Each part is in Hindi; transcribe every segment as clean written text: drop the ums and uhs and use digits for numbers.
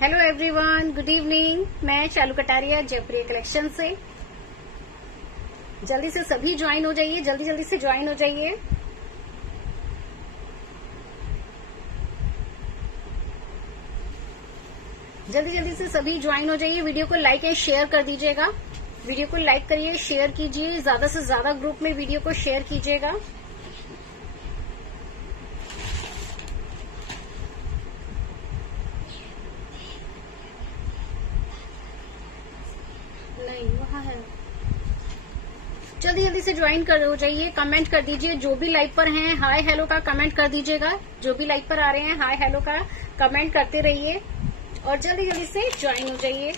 Hello everyone, good evening. मैं शालू कटारिया जयप्रिया कलेक्शन से। जल्दी से सभी ज्वाइन हो जाइए, जल्दी जल्दी से ज्वाइन हो जाइए। जल्दी जल्दी से सभी ज्वाइन हो जाइए। वीडियो को लाइक एंड शेयर कर दीजिएगा। वीडियो को लाइक करिए, शेयर कीजिए, ज्यादा से ज्यादा ग्रुप में वीडियो को शेयर कीजिएगा। नहीं वहाँ है। जल्दी जल्दी से ज्वाइन कर हो जाइए। कमेंट कर दीजिए, जो भी लाइव पर हैं हाय हेलो का कमेंट कर दीजिएगा। जो भी लाइव पर आ रहे हैं हाय हेलो का कमेंट करते रहिए और जल्दी जल्दी से ज्वाइन हो जाइए।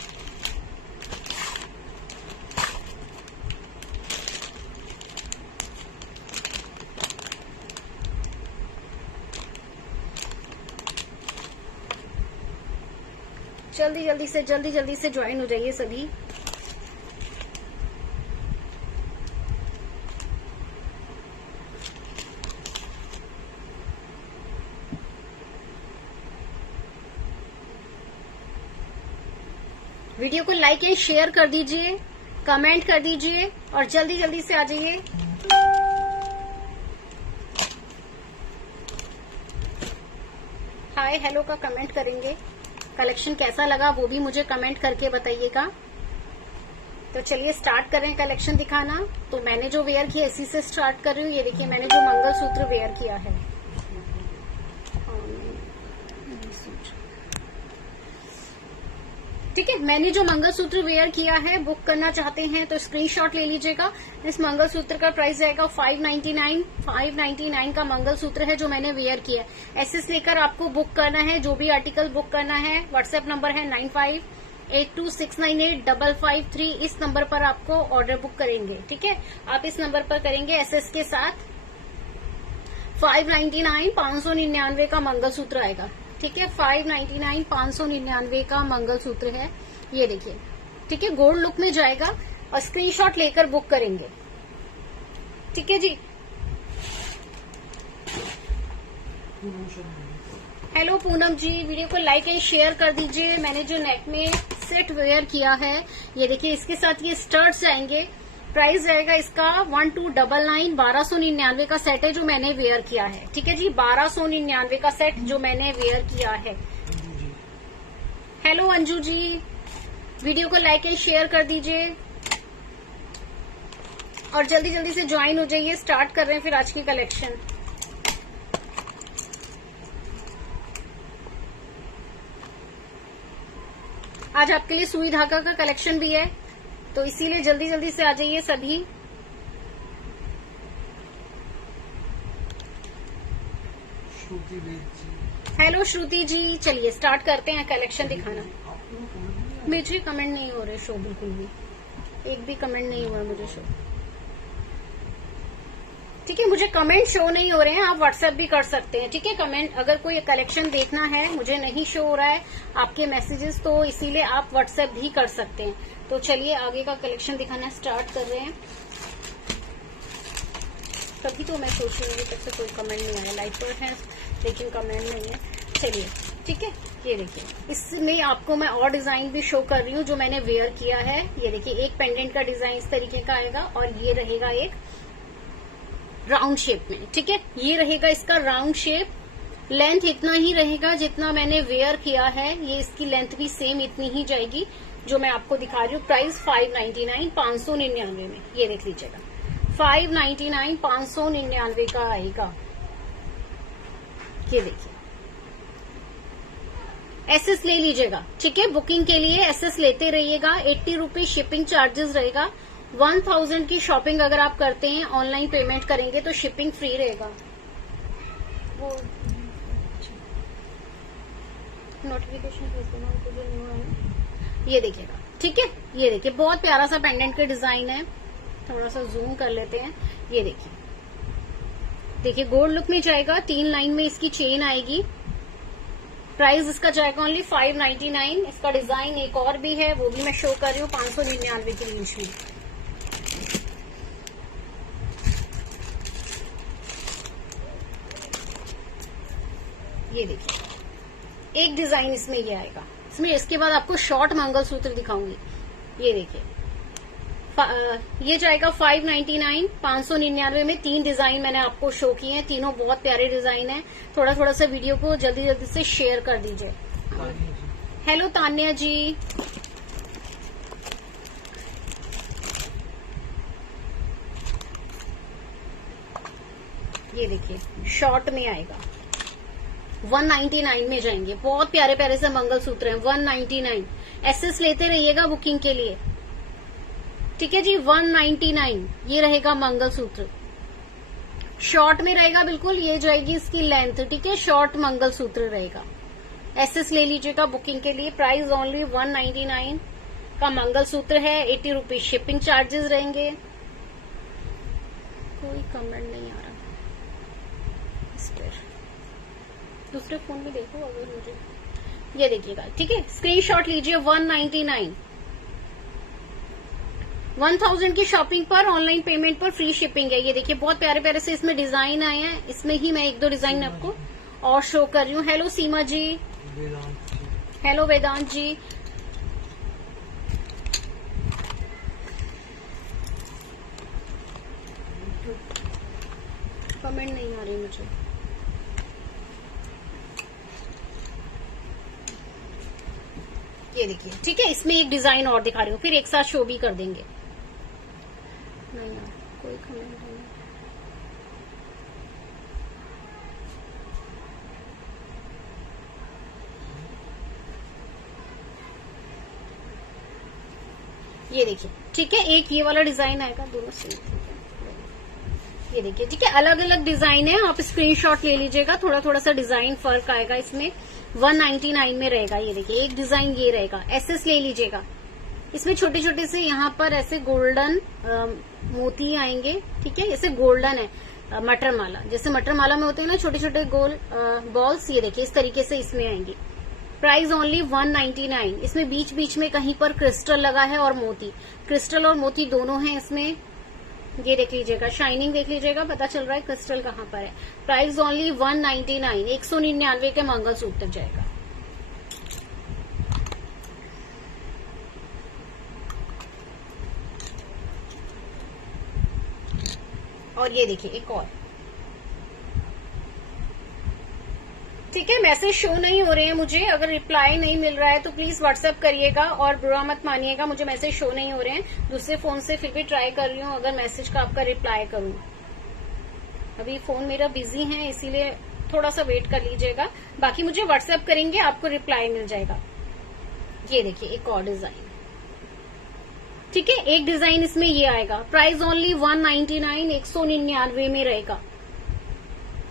जल्दी जल्दी से ज्वाइन हो जाइए सभी। वीडियो को लाइक एंड शेयर कर दीजिए, कमेंट कर दीजिए और जल्दी जल्दी से आ जाइए। हाय हेलो का कमेंट करेंगे। कलेक्शन कैसा लगा वो भी मुझे कमेंट करके बताइएगा। तो चलिए स्टार्ट करें कलेक्शन दिखाना। तो मैंने जो वेयर किया इसी से स्टार्ट कर रही हूँ। ये देखिए मैंने जो मंगलसूत्र वेयर किया है। ठीक है, मैंने जो मंगलसूत्र वेयर किया है, बुक करना चाहते हैं तो स्क्रीनशॉट ले लीजिएगा। इस मंगलसूत्र का प्राइस जाएगा 599 का मंगलसूत्र है जो मैंने वेयर किया है। एसएस लेकर आपको बुक करना है। जो भी आर्टिकल बुक करना है, व्हाट्सएप नंबर है 9582698553। इस नंबर पर आपको ऑर्डर बुक करेंगे। ठीक है, आप इस नंबर पर करेंगे एसएस के साथ। 599 का मंगलसूत्र आएगा। ठीक है, 599 का मंगलसूत्र है। ये देखिए, ठीक है, गोल्ड लुक में जाएगा और स्क्रीनशॉट लेकर बुक करेंगे। ठीक है जी। हेलो पूनम जी, वीडियो को लाइक एंड शेयर कर दीजिए। मैंने जो नेक में सेट वेयर किया है, ये देखिए, इसके साथ ये स्टर्ट्स आएंगे। प्राइस रहेगा इसका 1299 1299 का सेट है जो मैंने वेयर किया है। ठीक है जी, 1299 का सेट जो मैंने वेयर किया है। हेलो अंजू जी, वीडियो को लाइक एंड शेयर कर दीजिए और जल्दी जल्दी से ज्वाइन हो जाइए। स्टार्ट कर रहे हैं फिर आज की कलेक्शन। आज आपके लिए सुई धागा का कलेक्शन भी है, तो इसीलिए जल्दी जल्दी से आ जाइए सभी। हेलो श्रुति जी, चलिए स्टार्ट करते हैं कलेक्शन दिखाना। मुझे कमेंट नहीं हो रहे शो, बिल्कुल भी एक भी कमेंट नहीं हुआ मुझे शो। ठीक है, मुझे कमेंट शो नहीं हो रहे हैं। आप व्हाट्सएप भी कर सकते हैं। ठीक है, कमेंट अगर कोई कलेक्शन देखना है, मुझे नहीं शो हो रहा है आपके मैसेजेस, तो इसीलिए आप व्हाट्सएप भी कर सकते हैं। तो चलिए आगे का कलेक्शन दिखाना स्टार्ट कर रहे हैं। तभी तो मैं सोच रही हूँ, तब से कोई कमेंट नहीं आया। लाइव पर है लेकिन कमेंट नहीं है। चलिए ठीक है, ये देखिए, इसमें आपको मैं और डिजाइन भी शो कर रही हूँ जो मैंने वेयर किया है। ये देखिए, एक पेंडेंट का डिजाइन इस तरीके का आएगा और ये रहेगा एक राउंड शेप में। ठीक है, ये रहेगा इसका राउंड शेप। लेंथ इतना ही रहेगा जितना मैंने वेयर किया है। ये इसकी लेंथ भी सेम इतनी ही जाएगी जो मैं आपको दिखा रही हूँ। प्राइस 599 599 में। ये देख लीजिएगा, 599 599 का आएगा। ये देखिए, एसएस ले लीजिएगा। ठीक है, बुकिंग के लिए एसएस लेते रहिएगा। 80 रुपीज शिपिंग चार्जेस रहेगा। 1000 की शॉपिंग अगर आप करते हैं, ऑनलाइन पेमेंट करेंगे तो शिपिंग फ्री रहेगा। वो नोटिफिकेशन भेज देना उनको जो न्यू है। ये देखिएगा, ठीक है, ये देखिए, बहुत प्यारा सा पेंडेंट का डिजाइन है। थोड़ा सा जूम कर लेते हैं। ये देखिए, देखिए गोल्ड लुक में जाएगा। 3 लाइन में इसकी चेन आएगी। प्राइस इसका जाएगा ओनली 599। इसका डिजाइन एक और भी है, वो भी मैं शो कर रही हूँ 599 की रेंज में। ये देखिए, एक डिजाइन इसमें ये आएगा। इसमें इसके बाद आपको शॉर्ट मंगलसूत्र दिखाऊंगी। ये देखिए, ये जाएगा 599, 599 में 3 डिजाइन मैंने आपको शो किए हैं, तीनों बहुत प्यारे डिजाइन हैं। थोड़ा थोड़ा सा वीडियो को जल्दी जल्दी से शेयर कर दीजिए। हेलो तान्या जी, ये देखिए शॉर्ट में आएगा, 199 में जाएंगे। बहुत प्यारे प्यारे से मंगलसूत्र हैं, 199। एसएस लेते रहिएगा बुकिंग के लिए, ठीक है जी। 199 ये रहेगा मंगलसूत्र, शॉर्ट में रहेगा बिल्कुल, ये जाएगी इसकी लेंथ, ठीक है। शॉर्ट मंगलसूत्र रहेगा, एसएस ले लीजिएगा बुकिंग के लिए। प्राइस ओनली 199 का मंगलसूत्र है, 80 रुपीज शिपिंग चार्जेस रहेंगे। कोई कमेंट नहीं आ रहा इस पर, दूसरे फोन में देखो अगर मुझे, ये देखिएगा, ठीक है। स्क्रीनशॉट लीजिए, 199, 1000 की शॉपिंग पर ऑनलाइन पेमेंट पर फ्री शिपिंग है। ये देखिए बहुत प्यारे प्यारे से इसमें डिजाइन आए हैं, इसमें ही मैं 1-2 डिजाइन आपको और शो कर रही हूँ। हेलो सीमा जी, हेलो वेदांत जी, कमेंट नहीं आ रही मुझे। ये देखिए, ठीक है। इसमें एक डिजाइन और दिखा रही हूँ, फिर एक साथ शो भी कर देंगे। नहीं यार, कोई कमेंट नहीं। ये देखिए, ठीक है। एक ये वाला डिजाइन आएगा, दोनों सेम। ये देखिए, ठीक है, अलग अलग डिजाइन है, आप स्क्रीनशॉट ले लीजिएगा। थोड़ा थोड़ा सा डिजाइन फर्क आएगा इसमें, 199 में रहेगा। ये देखिए एक डिजाइन ये रहेगा, एसएस ले लीजिएगा। इसमें छोटे छोटे से यहाँ पर ऐसे गोल्डन मोती आएंगे, ठीक है। ऐसे गोल्डन है मटर माला, जैसे मटर माला में होते हैं ना छोटे छोटे गोल बॉल्स, ये देखिए इस तरीके से इसमें आएंगी। Price only 199। इसमें बीच बीच में कहीं पर क्रिस्टल लगा है और मोती, क्रिस्टल और मोती दोनों हैं इसमें। ये देख लीजिएगा, शाइनिंग देख लीजिएगा, पता चल रहा है क्रिस्टल कहाँ पर है। प्राइस ओनली 199, 199 के मंगलसूत्र जाएगा। और ये देखिए एक और, ठीक है। मैसेज शो नहीं हो रहे हैं मुझे, अगर रिप्लाई नहीं मिल रहा है तो प्लीज व्हाट्सएप करिएगा और बुरा मत मानिएगा, मुझे मैसेज शो नहीं हो रहे हैं। दूसरे फोन से फिर भी ट्राई कर रही हूँ अगर मैसेज का आपका रिप्लाई करूँ। अभी फोन मेरा बिजी है, इसीलिए थोड़ा सा वेट कर लीजिएगा। बाकी मुझे व्हाट्सएप करेंगे, आपको रिप्लाई मिल जाएगा। ये देखिए एक और डिजाइन, ठीक है। एक डिजाइन इसमें ये आएगा, प्राइस ओनली 199, 199 में रहेगा,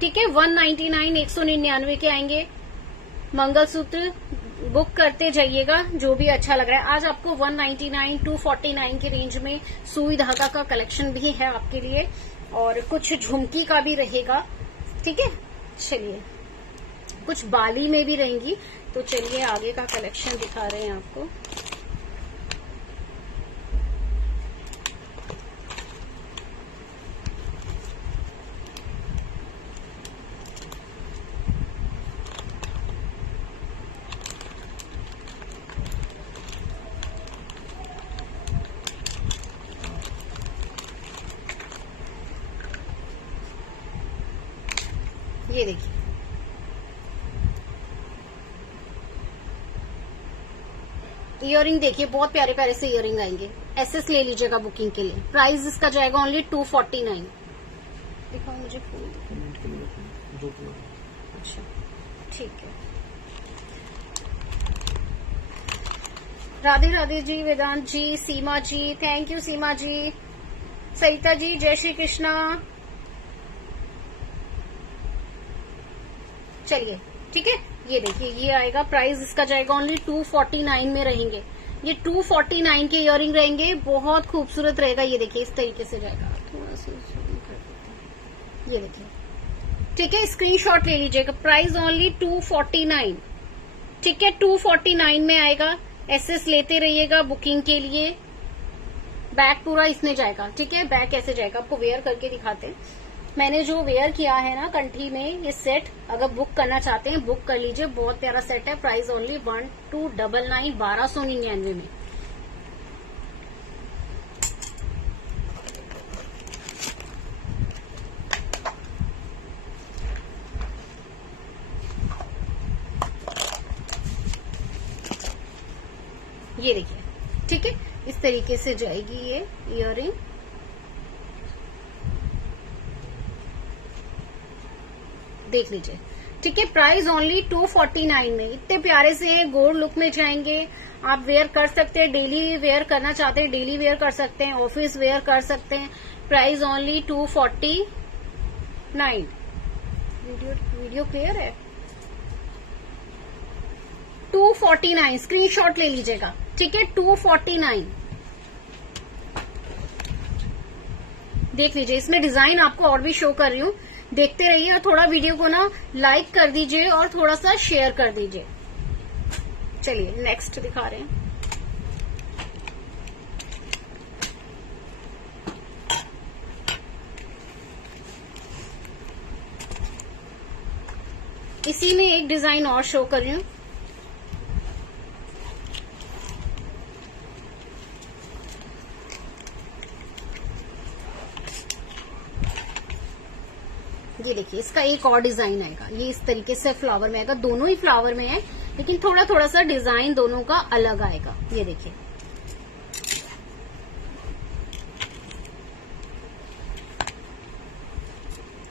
ठीक है। 199, 199 के आएंगे मंगलसूत्र। बुक करते जाइएगा जो भी अच्छा लग रहा है। आज आपको 199, 249 की रेंज में सुई धागा का कलेक्शन भी है आपके लिए, और कुछ झुमकी का भी रहेगा, ठीक है। चलिए, कुछ बाली में भी रहेंगी, तो चलिए आगे का कलेक्शन दिखा रहे हैं आपको। ये देखिए, इयररिंग देखिए, बहुत प्यारे प्यारे से इयररिंग आएंगे। एसएस ले लीजिएगा बुकिंग के लिए। प्राइस इसका जाएगा ओनली 249। दिखाओ मुझे फोन, अच्छा ठीक है। राधे राधे जी, वेदांत जी, सीमा जी, थैंक यू सीमा जी, सरिता जी, जय श्री कृष्णा। चलिए, ठीक है। ये देखिए ये आएगा, प्राइस इसका जाएगा ओनली 249 में रहेंगे। ये 249 के इयररिंग रहेंगे, बहुत खूबसूरत रहेगा। ये देखिए इस तरीके से जाएगा, थोड़ा सा ये देखिए, ठीक है। स्क्रीनशॉट ले लीजिएगा, प्राइस ओनली 249, ठीक है। 249 में आएगा। एसएस लेते रहिएगा बुकिंग के लिए। बैक पूरा इसमें जाएगा, ठीक है। बैक कैसे जाएगा आपको वेयर करके दिखाते हैं। मैंने जो वेयर किया है ना कंठी में, ये सेट अगर बुक करना चाहते हैं बुक कर लीजिए, बहुत प्यारा सेट है। प्राइस ओनली 1299, 1299 में। ये देखिए, ठीक है, इस तरीके से जाएगी ये इयररिंग। देख लीजिए, ठीक है। प्राइस ओनली 249 में। इतने प्यारे से गोल्ड लुक में जाएंगे, आप वेयर कर सकते हैं। डेली वेयर करना चाहते हैं डेली वेयर कर सकते हैं, ऑफिस वेयर कर सकते हैं। Price only 249। वीडियो क्लियर है? 249, स्क्रीनशॉट ले लीजिएगा, ठीक है। 249 देख लीजिए। इसमें डिजाइन आपको और भी शो कर रही हूँ, देखते रहिए। और थोड़ा वीडियो को ना लाइक कर दीजिए और थोड़ा सा शेयर कर दीजिए। चलिए नेक्स्ट दिखा रहे हैं। इसी में एक डिजाइन और शो कर रही हूँ। ये देखिए, इसका एक और डिजाइन आएगा। ये इस तरीके से फ्लावर में आएगा, दोनों ही फ्लावर में है, लेकिन थोड़ा थोड़ा सा डिजाइन दोनों का अलग आएगा। ये देखिए,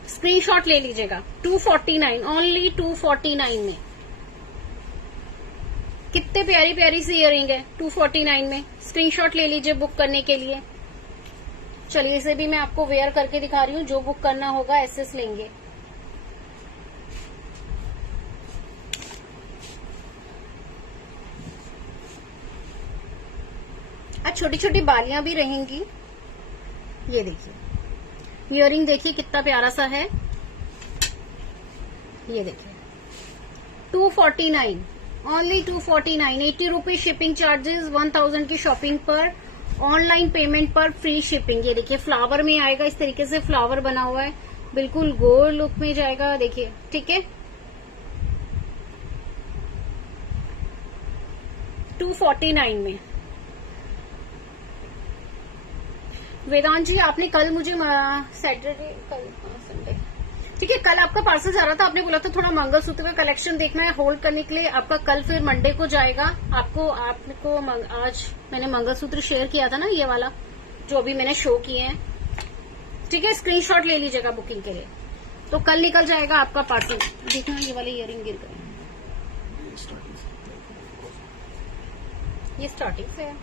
स्क्रीनशॉट ले लीजिएगा। 249, ओनली 249 में। कितने प्यारी प्यारी सी इयररिंग है 249 में। स्क्रीनशॉट ले लीजिए बुक करने के लिए। चलिए इसे भी मैं आपको वेयर करके दिखा रही हूँ। जो बुक करना होगा एसएस लेंगे। आज छोटी छोटी बालियां भी रहेंगी। ये देखिए, इयररिंग देखिए कितना प्यारा सा है। ये देखिए, 249, ओनली 249। 80 रुपीज शिपिंग चार्जेस, 1000 की शॉपिंग पर, ऑनलाइन पेमेंट पर फ्री शिपिंग। ये देखिए, फ्लावर में आएगा, इस तरीके से फ्लावर बना हुआ है, बिल्कुल गोल्ड लुक में जाएगा। देखिए, ठीक है। 249 में। वेदांत जी, आपने कल मुझे सैटरडे, कल संडे, ठीक है, कल आपका पार्सल जा रहा था। आपने बोला था थोड़ा मंगलसूत्र का कलेक्शन देखना है होल्ड करने के लिए। आपका कल फिर मंडे को जाएगा। आपको आज मैंने मंगलसूत्र शेयर किया था ना, ये वाला जो अभी मैंने शो किए हैं, ठीक है। स्क्रीनशॉट ले लीजिएगा बुकिंग के लिए। तो कल निकल जाएगा आपका पार्सल। देखना, ये वाले इयररिंग गिर गए। ये स्टार्टिंग से है,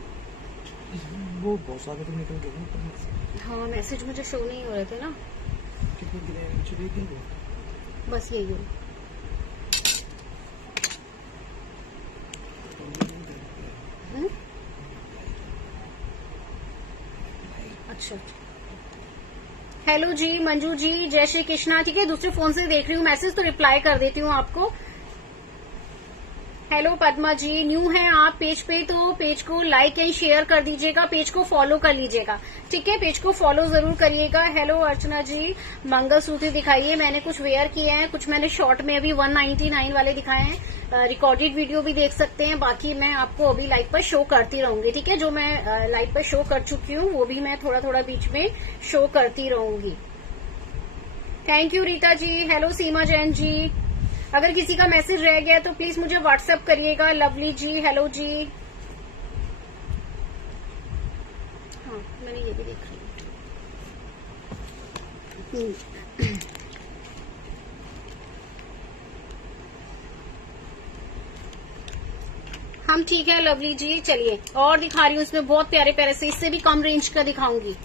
वो बहुत सारे तो निकल गए। हाँ, मैसेज मुझे शो नहीं हो रहे थे ना। कितने गिरे? बस यही हो। अच्छा, हेलो जी मंजू जी, जय श्री कृष्णा। ठीक है, दूसरे फोन से देख रही हूँ मैसेज, तो रिप्लाई कर देती हूँ आपको। हेलो पद्मा जी, न्यू है आप पेज पे तो पेज को लाइक एंड शेयर कर दीजिएगा, पेज को फॉलो कर लीजिएगा, ठीक है। पेज को फॉलो जरूर करिएगा। हेलो अर्चना जी, मंगलसूत्र दिखाइए। मैंने कुछ वेयर किए हैं, कुछ मैंने शॉर्ट में अभी 199 वाले दिखाए हैं। रिकॉर्डेड वीडियो भी देख सकते हैं। बाकी मैं आपको अभी लाइव पर शो करती रहूंगी, ठीक है। जो मैं लाइव पर शो कर चुकी हूँ वो भी मैं थोड़ा थोड़ा बीच में शो करती रहूंगी। Thank you Rita ji. Hello Seema Jain ji. अगर किसी का मैसेज रह गया तो प्लीज मुझे व्हाट्सएप करिएगा। लवली जी, हेलो जी। हाँ, मैंने ये भी देख ली। हम ठीक है लवली जी। चलिए और दिखा रही हूँ, इसमें बहुत प्यारे प्यारे से, इससे भी कम रेंज का दिखाऊंगी,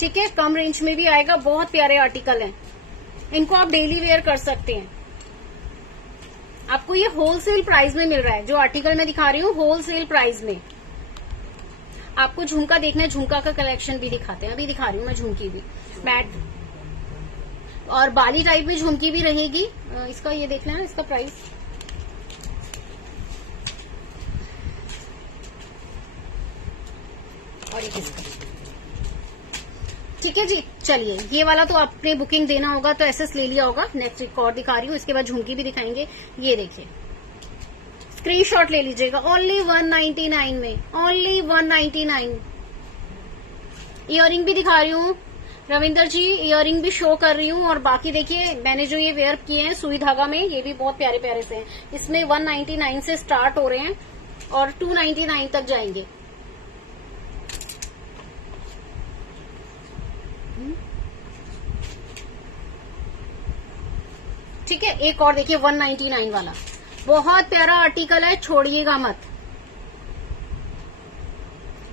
ठीक है। कम रेंज में भी आएगा, बहुत प्यारे आर्टिकल हैं। इनको आप डेली वेयर कर सकते हैं। आपको ये होलसेल प्राइस में मिल रहा है। जो आर्टिकल मैं दिखा रही हूँ होलसेल प्राइस में। आपको झुमका देखना है, झुमका का कलेक्शन भी दिखाते हैं। अभी दिखा रही हूँ मैं झुमकी भी, मैट और बाली टाइप में झुमकी भी रहेगी। इसका ये देखना है, इसका प्राइस और एक इसका, ठीक है जी। चलिए ये वाला तो आपने बुकिंग देना होगा तो एसएस ले लिया होगा। नेक्स्ट एक और दिखा रही हूँ, इसके बाद झुमकी भी दिखाएंगे। ये देखिए, स्क्रीनशॉट ले लीजिएगा, ओनली 199 में, ओनली 199। इयररिंग भी दिखा रही हूँ रविंदर जी, इयररिंग भी शो कर रही हूँ। और बाकी देखिए मैंने जो ये वेयर किए हैं सुई धागा में, ये भी बहुत प्यारे प्यारे से हैं। इसमें 199 से स्टार्ट हो रहे हैं और 299 तक जाएंगे। ठीक है, एक और देखिए 199 वाला, बहुत प्यारा आर्टिकल है, छोड़िएगा मत।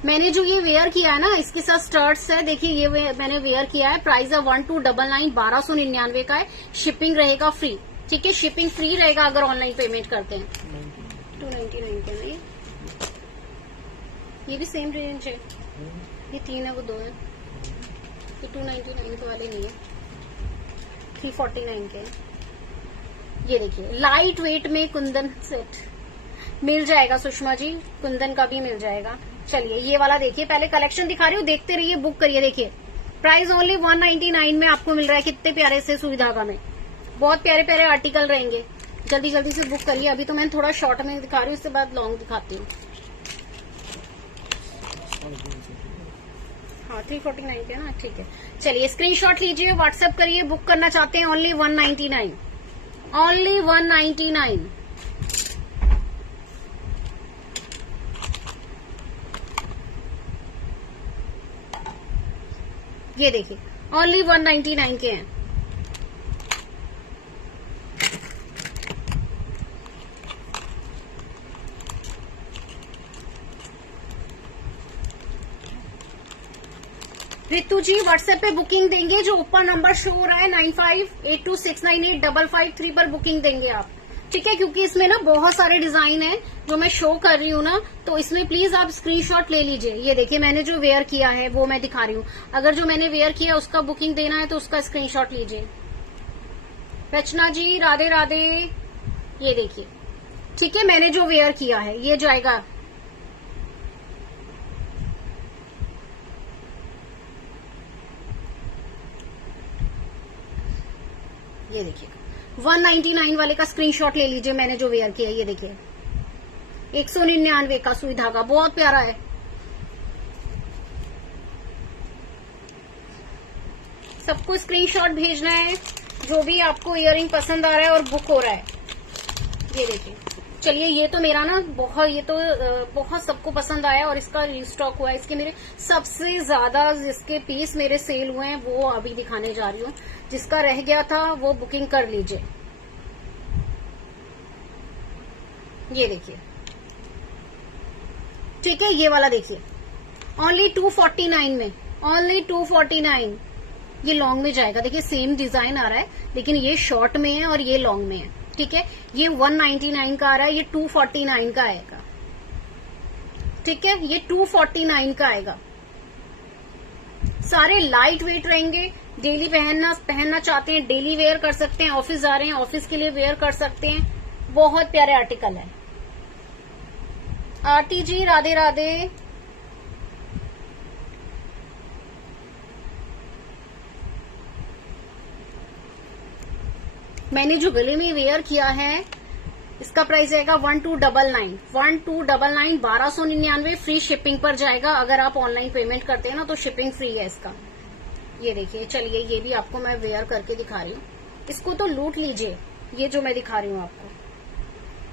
मैंने जो ये वेयर किया है ना, इसके साथ स्टर्ट्स है, देखिए ये मैंने वेयर किया है। प्राइस है 1299, 1299 का है। शिपिंग रहेगा फ्री, ठीक है, शिपिंग फ्री रहेगा अगर ऑनलाइन पेमेंट करते हैं। 299 का नहीं, ये भी सेम रेंज है, ये 3 है वो 2 है, ये 299 के वाले नहीं है, 349 के है। ये देखिए लाइट वेट में कुंदन सेट मिल जाएगा सुषमा जी, कुंदन का भी मिल जाएगा। चलिए ये वाला देखिए, पहले कलेक्शन दिखा रही हूँ, देखते रहिए, बुक करिए। देखिए प्राइस ओनली 199 में आपको मिल रहा है। कितने प्यारे से सुई धागा में, बहुत प्यारे प्यारे आर्टिकल रहेंगे। जल्दी जल्दी से बुक करिए। अभी तो मैं थोड़ा शॉर्ट में दिखा रही हूँ, इसके बाद लॉन्ग दिखाती हूँ। हाँ 349 के ना, ठीक है। चलिए स्क्रीनशॉट लीजिए, व्हाट्सएप करिए, बुक करना चाहते हैं। Only 199, only 199। ये देखिए ओनली 199 के हैं। रितु जी व्हाट्सएप पे बुकिंग देंगे, जो ऊपर नंबर शो हो रहा है 9582698553 पर बुकिंग देंगे आप, ठीक है। क्योंकि इसमें ना बहुत सारे डिजाइन है जो मैं शो कर रही हूँ ना, तो इसमें प्लीज आप स्क्रीनशॉट ले लीजिए। ये देखिए मैंने जो वेयर किया है वो मैं दिखा रही हूँ। अगर जो मैंने वेयर किया उसका बुकिंग देना है तो उसका स्क्रीनशॉट लीजिए। रचना जी राधे राधे। ये देखिए, ठीक है, मैंने जो वेयर किया है ये जाएगा। ये देखिए 199 वाले का स्क्रीनशॉट ले लीजिए, मैंने जो वेयर किया। ये देखिए 199 का सुई धागा, बहुत प्यारा है। सबको स्क्रीनशॉट भेजना है जो भी आपको इयररिंग पसंद आ रहा है और बुक हो रहा है। ये देखिए, चलिए ये तो मेरा ना बहुत सबको पसंद आया और इसका रीस्टॉक हुआ है। इसके मेरे सबसे ज्यादा जिसके पीस मेरे सेल हुए हैं वो अभी दिखाने जा रही हूँ। जिसका रह गया था वो बुकिंग कर लीजिए। ये देखिए, ठीक है, ये वाला देखिए ओनली 249 में, ओनली 249। ये लॉन्ग में जाएगा, देखिए सेम डिजाइन आ रहा है लेकिन ये शॉर्ट में है और ये लॉन्ग में है, ठीक है। ये 199 का आ रहा है, ये 249 का आएगा, ठीक है, ये 249 का आएगा। सारे लाइट वेट रहेंगे, डेली पहनना चाहते हैं डेली वेयर कर सकते हैं, ऑफिस जा रहे हैं ऑफिस के लिए वेयर कर सकते हैं। बहुत प्यारे आर्टिकल है। आरती जी राधे राधे। मैंने जो गले में वेयर किया है इसका प्राइस आएगा 1299, 1299, 1299 फ्री शिपिंग पर जाएगा। अगर आप ऑनलाइन पेमेंट करते हैं ना तो शिपिंग फ्री है इसका। ये देखिए, चलिए ये भी आपको मैं वेयर करके दिखा रही हूँ। इसको तो लूट लीजिए, ये जो मैं दिखा रही हूँ आपको,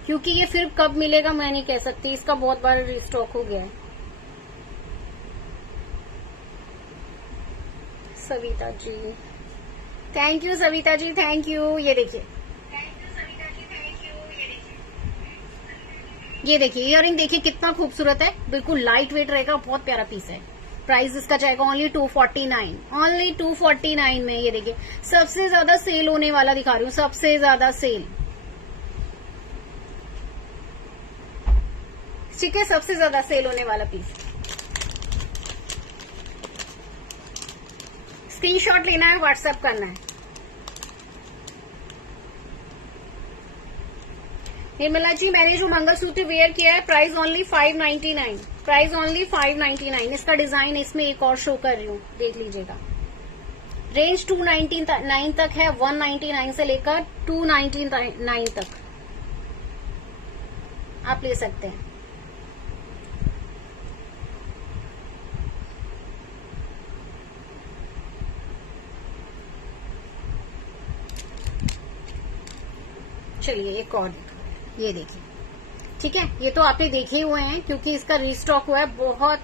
क्योंकि ये फिर कब मिलेगा मैं नहीं कह सकती, इसका बहुत बार रिस्टॉक हो गया है। Savita ji thank you, Savita ji thank you. ये देखिए, ये देखिए इयररिंग देखिए कितना खूबसूरत है, बिल्कुल लाइट वेट रहेगा, बहुत प्यारा पीस है। प्राइस इसका जाएगा ओनली 249, ओनली 249 में। ये देखिए सबसे ज्यादा सेल होने वाला दिखा रही हूँ, सबसे ज्यादा सेल, ठीक है, सबसे ज्यादा सेल होने वाला पीस। स्क्रीनशॉट लेना है, व्हाट्सएप करना है। निर्मला जी मैंने जो मंगलसूत्र वेयर किया है प्राइस ओनली 599, प्राइस ओनली 599। इसका डिजाइन इसमें एक और शो कर रही हूँ, देख लीजिएगा। रेंज 299 तक है, 199 से लेकर 299 तक आप ले सकते हैं। चलिए एक और दिखा, ये देखिए, ठीक है। ये तो आपने देखे हुए हैं क्योंकि इसका रीस्टॉक हुआ है, बहुत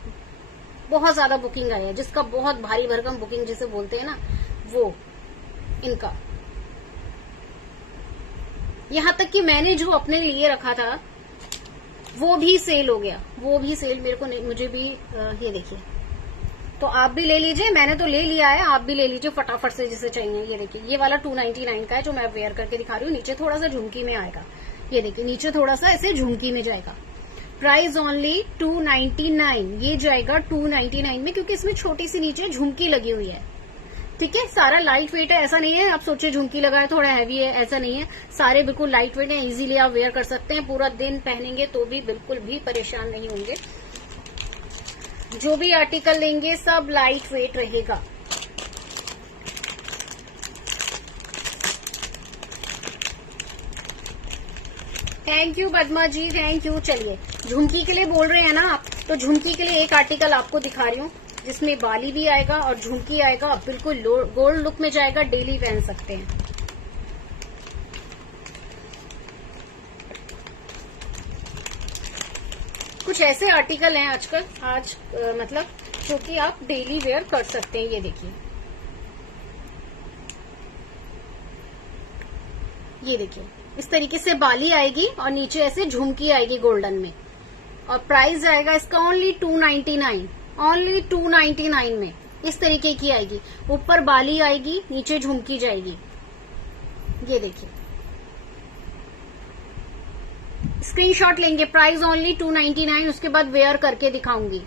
बहुत ज्यादा बुकिंग आई है, जिसका बहुत भारी भरकम बुकिंग जिसे बोलते हैं ना, वो इनका। यहां तक कि मैंने जो अपने लिए रखा था वो भी सेल हो गया, वो भी सेल मेरे को मुझे भी ये देखिए, तो आप भी ले लीजिए, मैंने तो ले लिया है, आप भी ले लीजिए फटाफट से जिसे चाहिए। ये देखिए, ये वाला 299 का है जो मैं वेयर करके दिखा रही हूँ। नीचे थोड़ा सा झुमकी में आएगा, ये देखिए नीचे थोड़ा सा ऐसे झुमकी में जाएगा। प्राइस ओनली 299, ये जाएगा 299 में, क्योंकि इसमें छोटी सी नीचे झुमकी लगी हुई है, ठीक है। सारा लाइट वेट है, ऐसा नहीं है आप सोचिए झुमकी लगा है थोड़ा हैवी है, ऐसा नहीं है। सारे बिल्कुल लाइट वेट है, इजीली आप वेयर कर सकते हैं, पूरा दिन पहनेंगे तो भी बिल्कुल भी परेशान नहीं होंगे। जो भी आर्टिकल लेंगे सब लाइट वेट रहेगा। Thank you Padma ji, thank you. चलिए झुमकी के लिए बोल रहे हैं ना आप, तो झुमकी के लिए एक आर्टिकल आपको दिखा रही हूँ जिसमें बाली भी आएगा और झुमकी आएगा, बिल्कुल गोल्ड लुक में जाएगा, डेली पहन सकते हैं। कुछ ऐसे आर्टिकल हैं आजकल मतलब जो कि आप डेली वेयर कर सकते हैं। ये देखिए, ये देखिए इस तरीके से बाली आएगी और नीचे ऐसे झुमकी आएगी गोल्डन में, और प्राइस आएगा इसका ओनली 299, ओनली 299 में। इस तरीके की आएगी, ऊपर बाली आएगी, नीचे झुमकी जाएगी। ये देखिए, स्क्रीनशॉट लेंगे, प्राइस ओनली 299, उसके बाद वेयर करके दिखाऊंगी,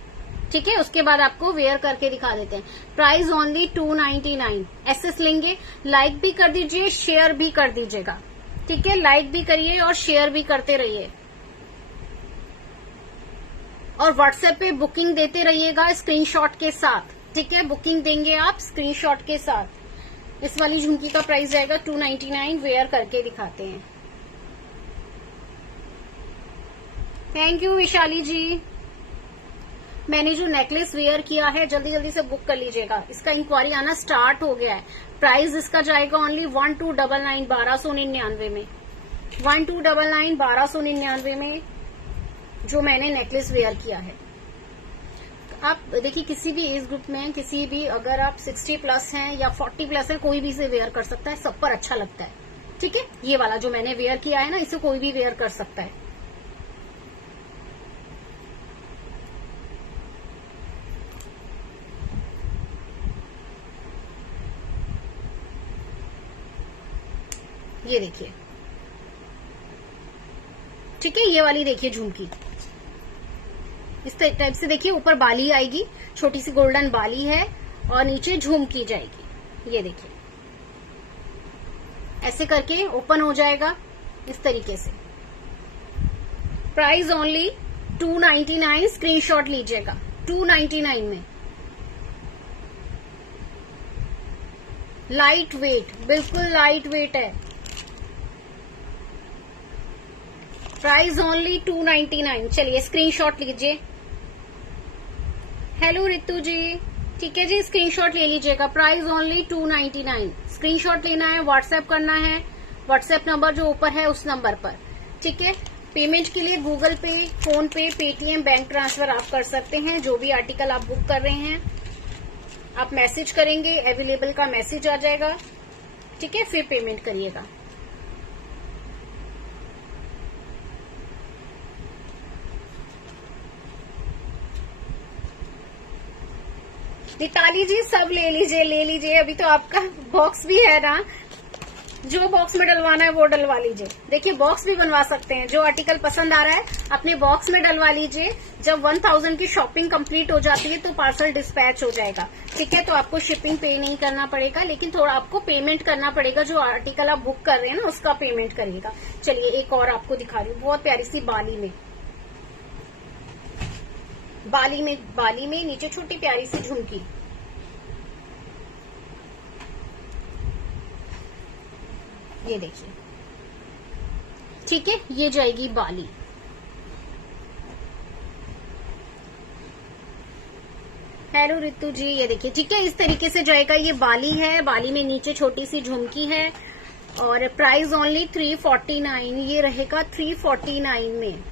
ठीक है। उसके बाद आपको वेयर करके दिखा देते हैं। Price only 299। एसएस लेंगे, लाइक भी कर दीजिए, शेयर भी कर दीजिएगा, ठीक है। लाइक भी करिए और शेयर भी करते रहिए, और व्हाट्सएप पे बुकिंग देते रहिएगा स्क्रीनशॉट के साथ, ठीक है। बुकिंग देंगे आप स्क्रीनशॉट के साथ। इस वाली झुमकी का प्राइस जाएगा 299, वेयर करके दिखाते हैं। थैंक यू विशाली जी। मैंने जो नेकलेस वेयर किया है जल्दी जल्दी से बुक कर लीजिएगा, इसका इंक्वायरी आना स्टार्ट हो गया है। प्राइस इसका जाएगा ओनली 1299, 1299 में, 1299 1299 में जो मैंने नेकलेस वेयर किया है। आप देखिए किसी भी एज ग्रुप में, किसी भी, अगर आप 60 प्लस हैं या 40 प्लस है, कोई भी इसे वेयर कर सकता है, सब पर अच्छा लगता है, ठीक है। ये वाला जो मैंने वेयर किया है ना, इसे कोई भी वेयर कर सकता है। ये देखिए, ठीक है। ये वाली देखिए झुमकी इस टाइप से देखिए, ऊपर बाली आएगी, छोटी सी गोल्डन बाली है और नीचे झुमकी जाएगी। ये देखिए ऐसे करके ओपन हो जाएगा इस तरीके से। प्राइस ओनली 299, स्क्रीनशॉट लीजिएगा 299 में। लाइट वेट, बिल्कुल लाइट वेट है। Price only 299। चलिए स्क्रीनशॉट लीजिए। हेलो रितु जी, ठीक है जी, स्क्रीनशॉट ले लीजिएगा। Price only 299। स्क्रीनशॉट लेना है, व्हाट्सएप करना है, व्हाट्सएप नंबर जो ऊपर है उस नंबर पर, ठीक है। पेमेंट के लिए गूगल पे, फोन पे, पेटीएम, बैंक ट्रांसफर आप कर सकते हैं। जो भी आर्टिकल आप बुक कर रहे हैं आप मैसेज करेंगे, अवेलेबल का मैसेज आ जाएगा, ठीक है, फिर पेमेंट करिएगा। मिताली जी सब ले लीजिए, अभी तो आपका बॉक्स भी है ना, जो बॉक्स में डलवाना है वो डलवा लीजिए। देखिए बॉक्स भी बनवा सकते हैं, जो आर्टिकल पसंद आ रहा है अपने बॉक्स में डलवा लीजिए। जब 1000 की शॉपिंग कंप्लीट हो जाती है तो पार्सल डिस्पैच हो जाएगा, ठीक है। तो आपको शिपिंग पे नहीं करना पड़ेगा, लेकिन थोड़ा आपको पेमेंट करना पड़ेगा। जो आर्टिकल आप बुक कर रहे हैं ना उसका पेमेंट करिएगा। चलिए एक और आपको दिखा रही हूँ, बहुत प्यारी सी बाली में नीचे छोटी प्यारी सी झुमकी। ये देखिए, ठीक है, ये जाएगी बाली। हेलो रितु जी, ये देखिए, ठीक है, इस तरीके से जाएगा। ये बाली है, बाली में नीचे छोटी सी झुमकी है और प्राइस ओनली 349, ये रहेगा 349 में।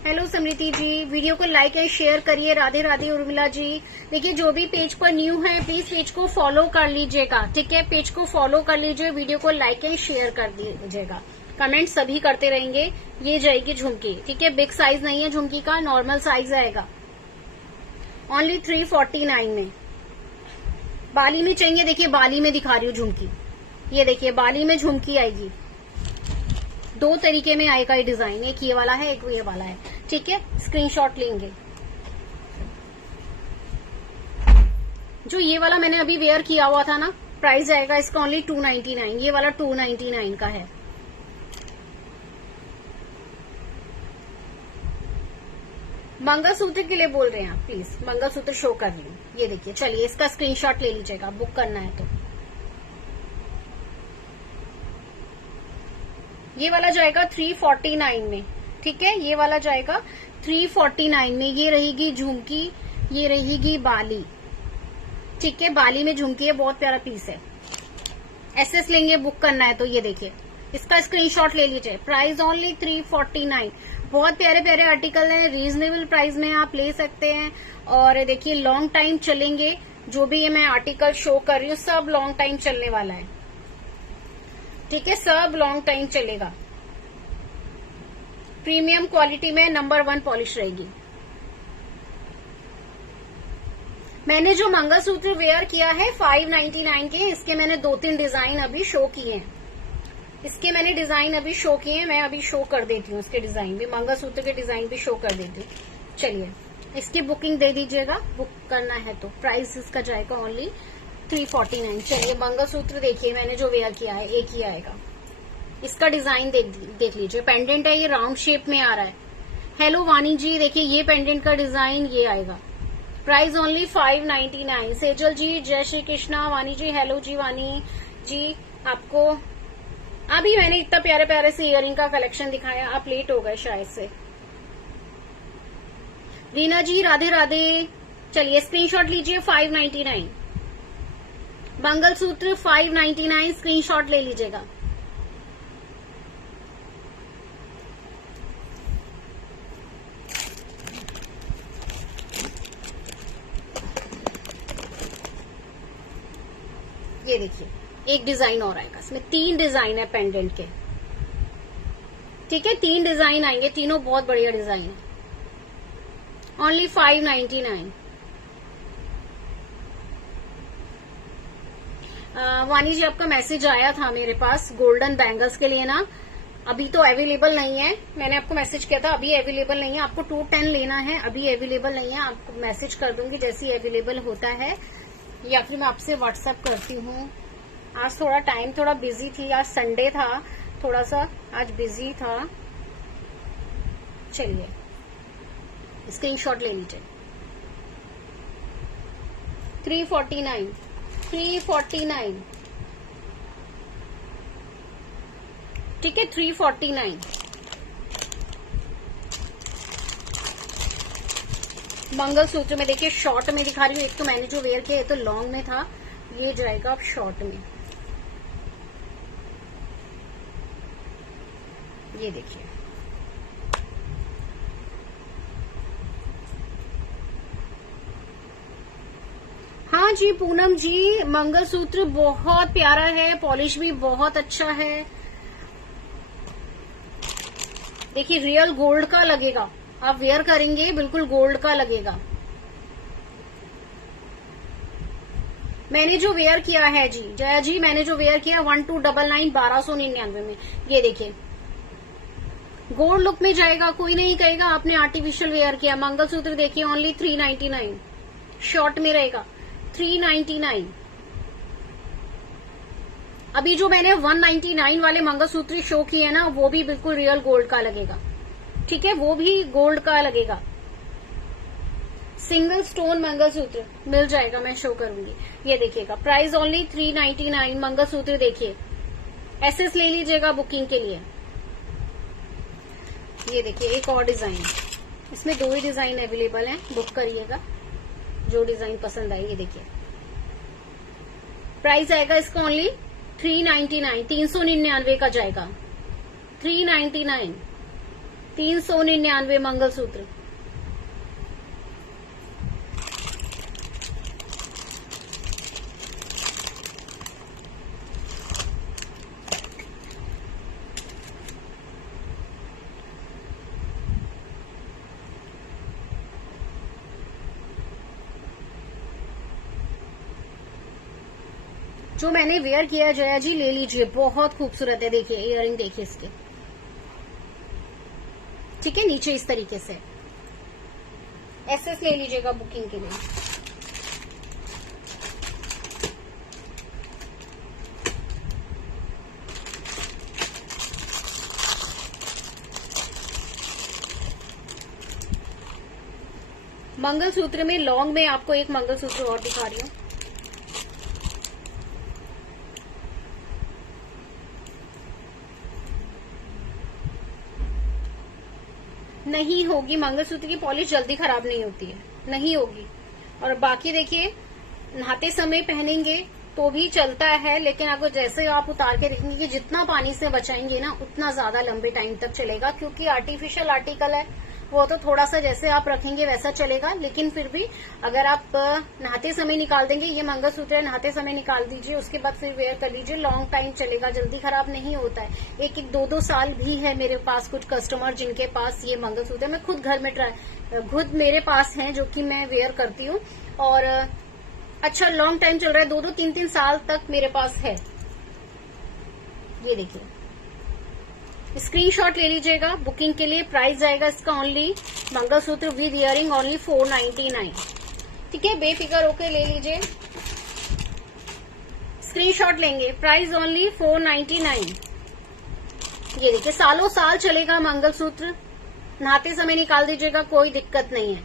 हेलो समृति जी, वीडियो को लाइक एंड शेयर करिए। राधे राधे उर्मिला जी। देखिए, जो भी पेज पर न्यू है प्लीज पेज को फॉलो कर लीजिएगा, ठीक है, पेज को फॉलो कर लीजिए, वीडियो को लाइक एंड शेयर कर दीजिएगा, कमेंट सभी करते रहेंगे। ये जाएगी झुमकी, ठीक है, बिग साइज नहीं है झुमकी का, नॉर्मल साइज आएगा, ओनली 349 में। बाली में चाहिए, देखिए बाली में दिखा रही हूँ झुमकी, ये देखिए बाली में झुमकी आएगी। दो तरीके में आएगा ये डिजाइन, एक ये वाला है, एक ये वाला है, ठीक है, स्क्रीनशॉट लेंगे। जो ये वाला मैंने अभी वेयर किया हुआ था ना, प्राइस आएगा इसका ओनली 299, ये वाला 299 का है। मंगलसूत्र के लिए बोल रहे हैं आप, प्लीज मंगलसूत्र शो कर रही हूँ, ये देखिए। चलिए, इसका स्क्रीनशॉट ले लीजिएगा, बुक करना है तो। ये वाला जाएगा 349 में, ठीक है, ये वाला जाएगा 349 में। ये रहेगी झुमकी, ये रहेगी बाली, ठीक है, बाली में झुमकी है, बहुत प्यारा पीस है। एसएस लेंगे, बुक करना है तो ये देखिए, इसका स्क्रीनशॉट ले लीजिए। प्राइस ओनली 349, बहुत प्यारे प्यारे आर्टिकल हैं, रीजनेबल प्राइस में आप ले सकते हैं। और देखिए लॉन्ग टाइम चलेंगे, जो भी ये मैं आर्टिकल शो कर रही हूँ सब लॉन्ग टाइम चलने वाला है, ठीक है, सब लॉन्ग टाइम चलेगा। प्रीमियम क्वालिटी में नंबर 1 पॉलिश रहेगी। मैंने जो मंगलसूत्र वेयर किया है 599 के, इसके मैंने 2-3 डिजाइन अभी शो किए हैं, इसके मैंने डिजाइन अभी शो किए हैं, मैं अभी शो कर देती हूँ, इसके डिजाइन भी, मंगलसूत्र के डिजाइन भी शो कर देती हूँ। चलिए, इसकी बुकिंग दे दीजिएगा, बुक करना है तो। प्राइस इसका जाएगा ओनली 349। चलिए, मंगलसूत्र देखिए, मैंने जो वेयर किया है एक ही आएगा, इसका डिजाइन देख लीजिए। पेंडेंट है, ये राउंड शेप में आ रहा है। हेलो वानी जी, देखिए ये पेंडेंट का डिजाइन ये आएगा, प्राइस ओनली 599। सेजल जी, जय श्री कृष्णा। वानी जी, हेलो जी, वानी जी, आपको अभी मैंने इतना प्यारे प्यारे से इयरिंग का कलेक्शन दिखाया, आप लेट हो गए शायद से। रीना जी, राधे राधे। चलिए, स्क्रीनशॉट लीजिए, 599 मंगलसूत्र, 599, स्क्रीनशॉट ले लीजिएगा। ये देखिए, एक डिजाइन और आएगा, इसमें 3 डिजाइन है पेंडेंट के, ठीक है, 3 डिजाइन आएंगे, तीनों बहुत बढ़िया डिजाइन है। ओनली 599। वानी जी, आपका मैसेज आया था मेरे पास गोल्डन बैंगल्स के लिए ना, अभी तो अवेलेबल नहीं है, मैंने आपको मैसेज किया था, अभी अवेलेबल नहीं है। आपको 210 लेना है, अभी अवेलेबल नहीं है, आपको मैसेज कर दूंगी जैसे ही अवेलेबल होता है, या फिर मैं आपसे व्हाट्सएप करती हूँ। आज थोड़ा टाइम थोड़ा बिजी थी, आज संडे था, थोड़ा सा आज बिजी था। चलिए, स्क्रीनशॉट ले लीजिए। 349 ठीक है, 349। मंगलसूत्र में देखिए शॉर्ट में दिखा रही हूँ, एक तो मैंने जो वेयर किया है तो लॉन्ग में था, ये जाएगा अब शॉर्ट में। ये देखिए, हाँ जी पूनम जी, मंगलसूत्र बहुत प्यारा है, पॉलिश भी बहुत अच्छा है। देखिए रियल गोल्ड का लगेगा, आप वेयर करेंगे बिल्कुल गोल्ड का लगेगा। मैंने जो वेयर किया है जी, जया जी, मैंने जो वेयर किया 1299 1299 में, ये देखिए गोल्ड लुक में जाएगा, कोई नहीं कहेगा आपने आर्टिफिशियल वेयर किया। मंगलसूत्र देखिए ओनली 399, शॉर्ट में रहेगा 399। अभी जो मैंने 199 वाले मंगलसूत्र शो किए ना, वो भी बिल्कुल रियल गोल्ड का लगेगा, ठीक है, वो भी गोल्ड का लगेगा। सिंगल स्टोन मंगलसूत्र मिल जाएगा, मैं शो करूंगी। ये देखिएगा, प्राइस ओनली 399 मंगलसूत्र देखिए, एसएस ले लीजिएगा बुकिंग के लिए। ये देखिए एक और डिजाइन, इसमें 2 ही डिजाइन अवेलेबल हैं, बुक करिएगा जो डिजाइन पसंद आई। ये देखिए प्राइस आएगा इसका ओनली 399, 399 का जाएगा। 399, 399 मंगलसूत्र। जो मैंने वेयर किया है जया जी ले लीजिए, बहुत खूबसूरत है। देखिए इयररिंग देखिए इसके, ठीक है, नीचे इस तरीके से। एसएस ले लीजिएगा बुकिंग के लिए। मंगलसूत्र में लॉन्ग में आपको एक मंगलसूत्र और दिखा रही हूँ। नहीं होगी, मंगलसूत्र की पॉलिश जल्दी खराब नहीं होती है, नहीं होगी। और बाकी देखिए नहाते समय पहनेंगे तो भी चलता है, लेकिन आपको जैसे आप उतार के देखेंगे कि जितना पानी से बचाएंगे ना उतना ज्यादा लंबे टाइम तक चलेगा, क्योंकि आर्टिफिशियल आर्टिकल है वो तो थोड़ा सा जैसे आप रखेंगे वैसा चलेगा। लेकिन फिर भी अगर आप नहाते समय निकाल देंगे, ये मंगलसूत्र नहाते समय निकाल दीजिए, उसके बाद फिर वेयर कर लीजिए, लॉन्ग टाइम चलेगा, जल्दी खराब नहीं होता है। 1-2 साल भी है मेरे पास कुछ कस्टमर जिनके पास ये मंगलसूत्र, मैं खुद घर में खुद मेरे पास है जो कि मैं वेयर करती हूँ, और अच्छा लॉन्ग टाइम चल रहा है, 2-2, 3-3 साल तक मेरे पास है। ये देखिए स्क्रीनशॉट ले लीजिएगा बुकिंग के लिए। प्राइस जाएगा इसका only mangalsutra with earring only 499, ठीक है, बेफिक्र होकर ले लीजिए। स्क्रीनशॉट लेंगे, प्राइस ओनली 499। ये देखिए सालों साल चलेगा मंगलसूत्र, नहाते समय निकाल दीजिएगा, कोई दिक्कत नहीं है।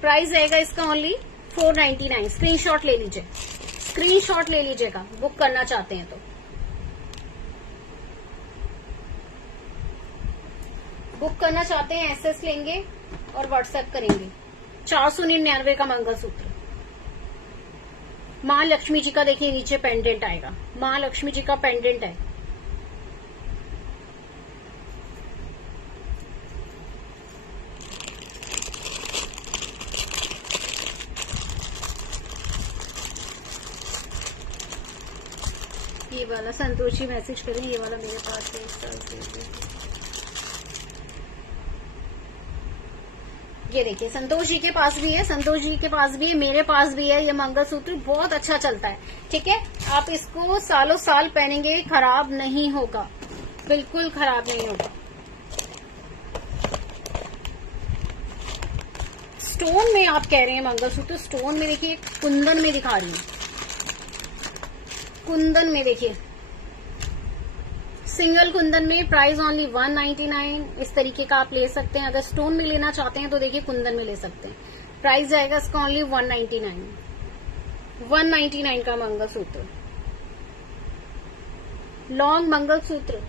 प्राइस आएगा इसका ओनली 499। स्क्रीनशॉट ले लीजिए, स्क्रीनशॉट ले लीजिएगा बुक करना चाहते हैं तो। बुक करना चाहते हैं एसएस लेंगे और व्हाट्सएप करेंगे। 499 का मंगलसूत्र। माँ लक्ष्मी जी का देखिए नीचे पेंडेंट आएगा, माँ लक्ष्मी जी का पेंडेंट है। ये वाला संतोषी मैसेज करें, ये वाला मेरे पास है। ये देखिए संतोष जी के पास भी है, संतोष जी के पास भी है, मेरे पास भी है। ये मंगलसूत्र बहुत अच्छा चलता है, ठीक है, आप इसको सालों साल पहनेंगे, खराब नहीं होगा, बिल्कुल खराब नहीं होगा। स्टोन में आप कह रहे हैं मंगलसूत्र, स्टोन में देखिए कुंदन में दिखा रही हूँ, कुंदन में देखिए सिंगल कुंदन में प्राइस ओनली 199। इस तरीके का आप ले सकते हैं। अगर स्टोन में लेना चाहते हैं तो देखिए कुंदन में ले सकते हैं। प्राइस जाएगा इसका ओनली 199, 199 का मंगलसूत्र, लॉन्ग मंगलसूत्र।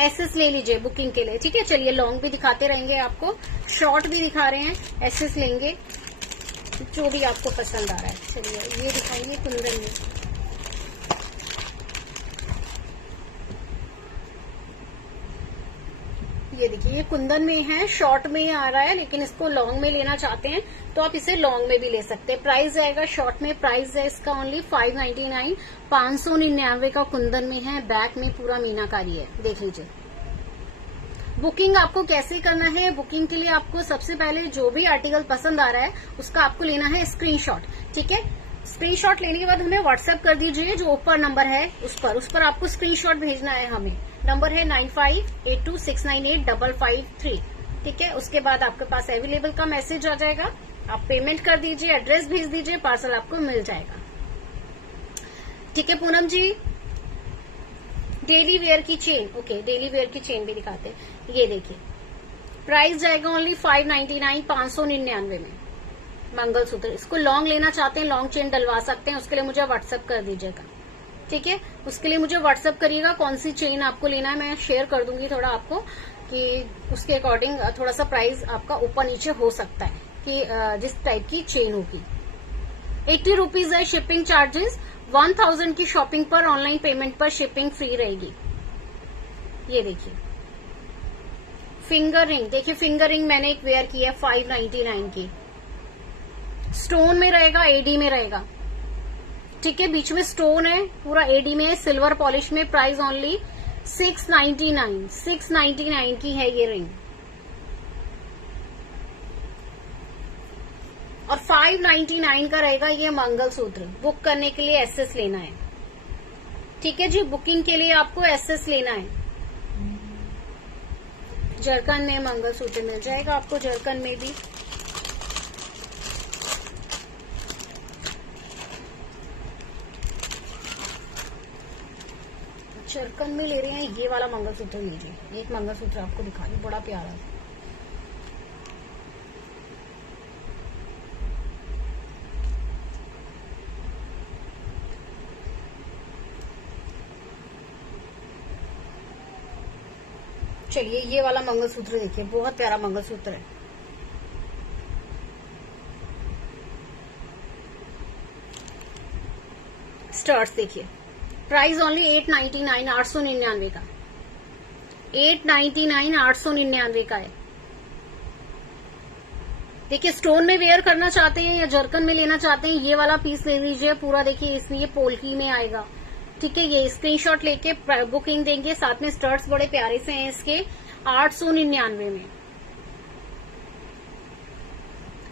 एसएस ले लीजिए बुकिंग के लिए, ठीक है। चलिए लॉन्ग भी दिखाते रहेंगे आपको, शॉर्ट भी दिखा रहे हैं, एसएस लेंगे जो भी आपको पसंद आ रहा है। चलिए ये दिखाएंगे कुंदन में, ये देखिए ये कुंदन में है, शॉर्ट में आ रहा है, लेकिन इसको लॉन्ग में लेना चाहते हैं तो आप इसे लॉन्ग में भी ले सकते हैं। प्राइस आएगा शॉर्ट में, प्राइस है इसका ओनली 599, 599 का कुंदन में है, बैक में पूरा मीनाकारी है, देख लीजिए। बुकिंग आपको कैसे करना है, बुकिंग के लिए आपको सबसे पहले जो भी आर्टिकल पसंद आ रहा है उसका आपको लेना है स्क्रीनशॉट, ठीक है। स्क्रीनशॉट लेने के बाद हमें व्हाट्सएप कर दीजिए, जो ऊपर नंबर है उस पर आपको स्क्रीनशॉट भेजना है हमें। नंबर है 9582698553, ठीक है। उसके बाद आपके पास अवेलेबल का मैसेज आ जाएगा, आप पेमेंट कर दीजिए, एड्रेस भेज दीजिए, पार्सल आपको मिल जाएगा, ठीक है। पूनम जी डेली वेयर की चेन, ओके, डेली वेयर की चेन भी दिखाते हैं। ये देखिए प्राइस जाएगा ओनली 599, 599 में, मंगलसूत्र। इसको लॉन्ग लेना चाहते हैं, लॉन्ग चेन डलवा सकते हैं, उसके लिए मुझे व्हाट्सएप कर दीजिएगा, ठीक है। उसके लिए मुझे व्हाट्सएप करिएगा, कौन सी चेन आपको लेना है मैं शेयर कर दूंगी थोड़ा आपको, कि उसके अकॉर्डिंग थोड़ा सा प्राइस आपका ऊपर नीचे हो सकता है कि जिस टाइप की चेन होगी। 80 रुपीज है शिपिंग चार्जेस। 1000 की शॉपिंग पर ऑनलाइन पेमेंट पर शिपिंग फ्री रहेगी। ये देखिए फिंगर रिंग, देखिए फिंगर रिंग मैंने एक वेयर की है 599 की, स्टोन में रहेगा, एडी में रहेगा, ठीक है। बीच में स्टोन है, पूरा एडी में है, सिल्वर पॉलिश में। प्राइस ओनली 699 की है ये रिंग। और 599 का रहेगा ये मंगलसूत्र। बुक करने के लिए एसएस लेना है, ठीक है जी। बुकिंग के लिए आपको एसएस लेना है। जरकन में मंगलसूत्र मिल जाएगा आपको, जरकन में भी। जरकन में ले रहे हैं, ये वाला मंगलसूत्र लीजिए। एक मंगलसूत्र आपको दिखा रही हूं, बड़ा प्यारा है। चलिए ये वाला मंगलसूत्र देखिए, बहुत प्यारा मंगलसूत्र है। स्टार्स देखिए, प्राइस ओनली 899, 899 का। 899, 899 का है। देखिए स्टोन में वेयर करना चाहते हैं या जरकन में लेना चाहते हैं, ये वाला पीस ले लीजिए पूरा। देखिए इसमें ये पोल्की में आएगा, ठीक है। ये स्क्रीनशॉट लेके बुकिंग देंगे। साथ में स्टर्ट्स बड़े प्यारे से हैं इसके, 899 में।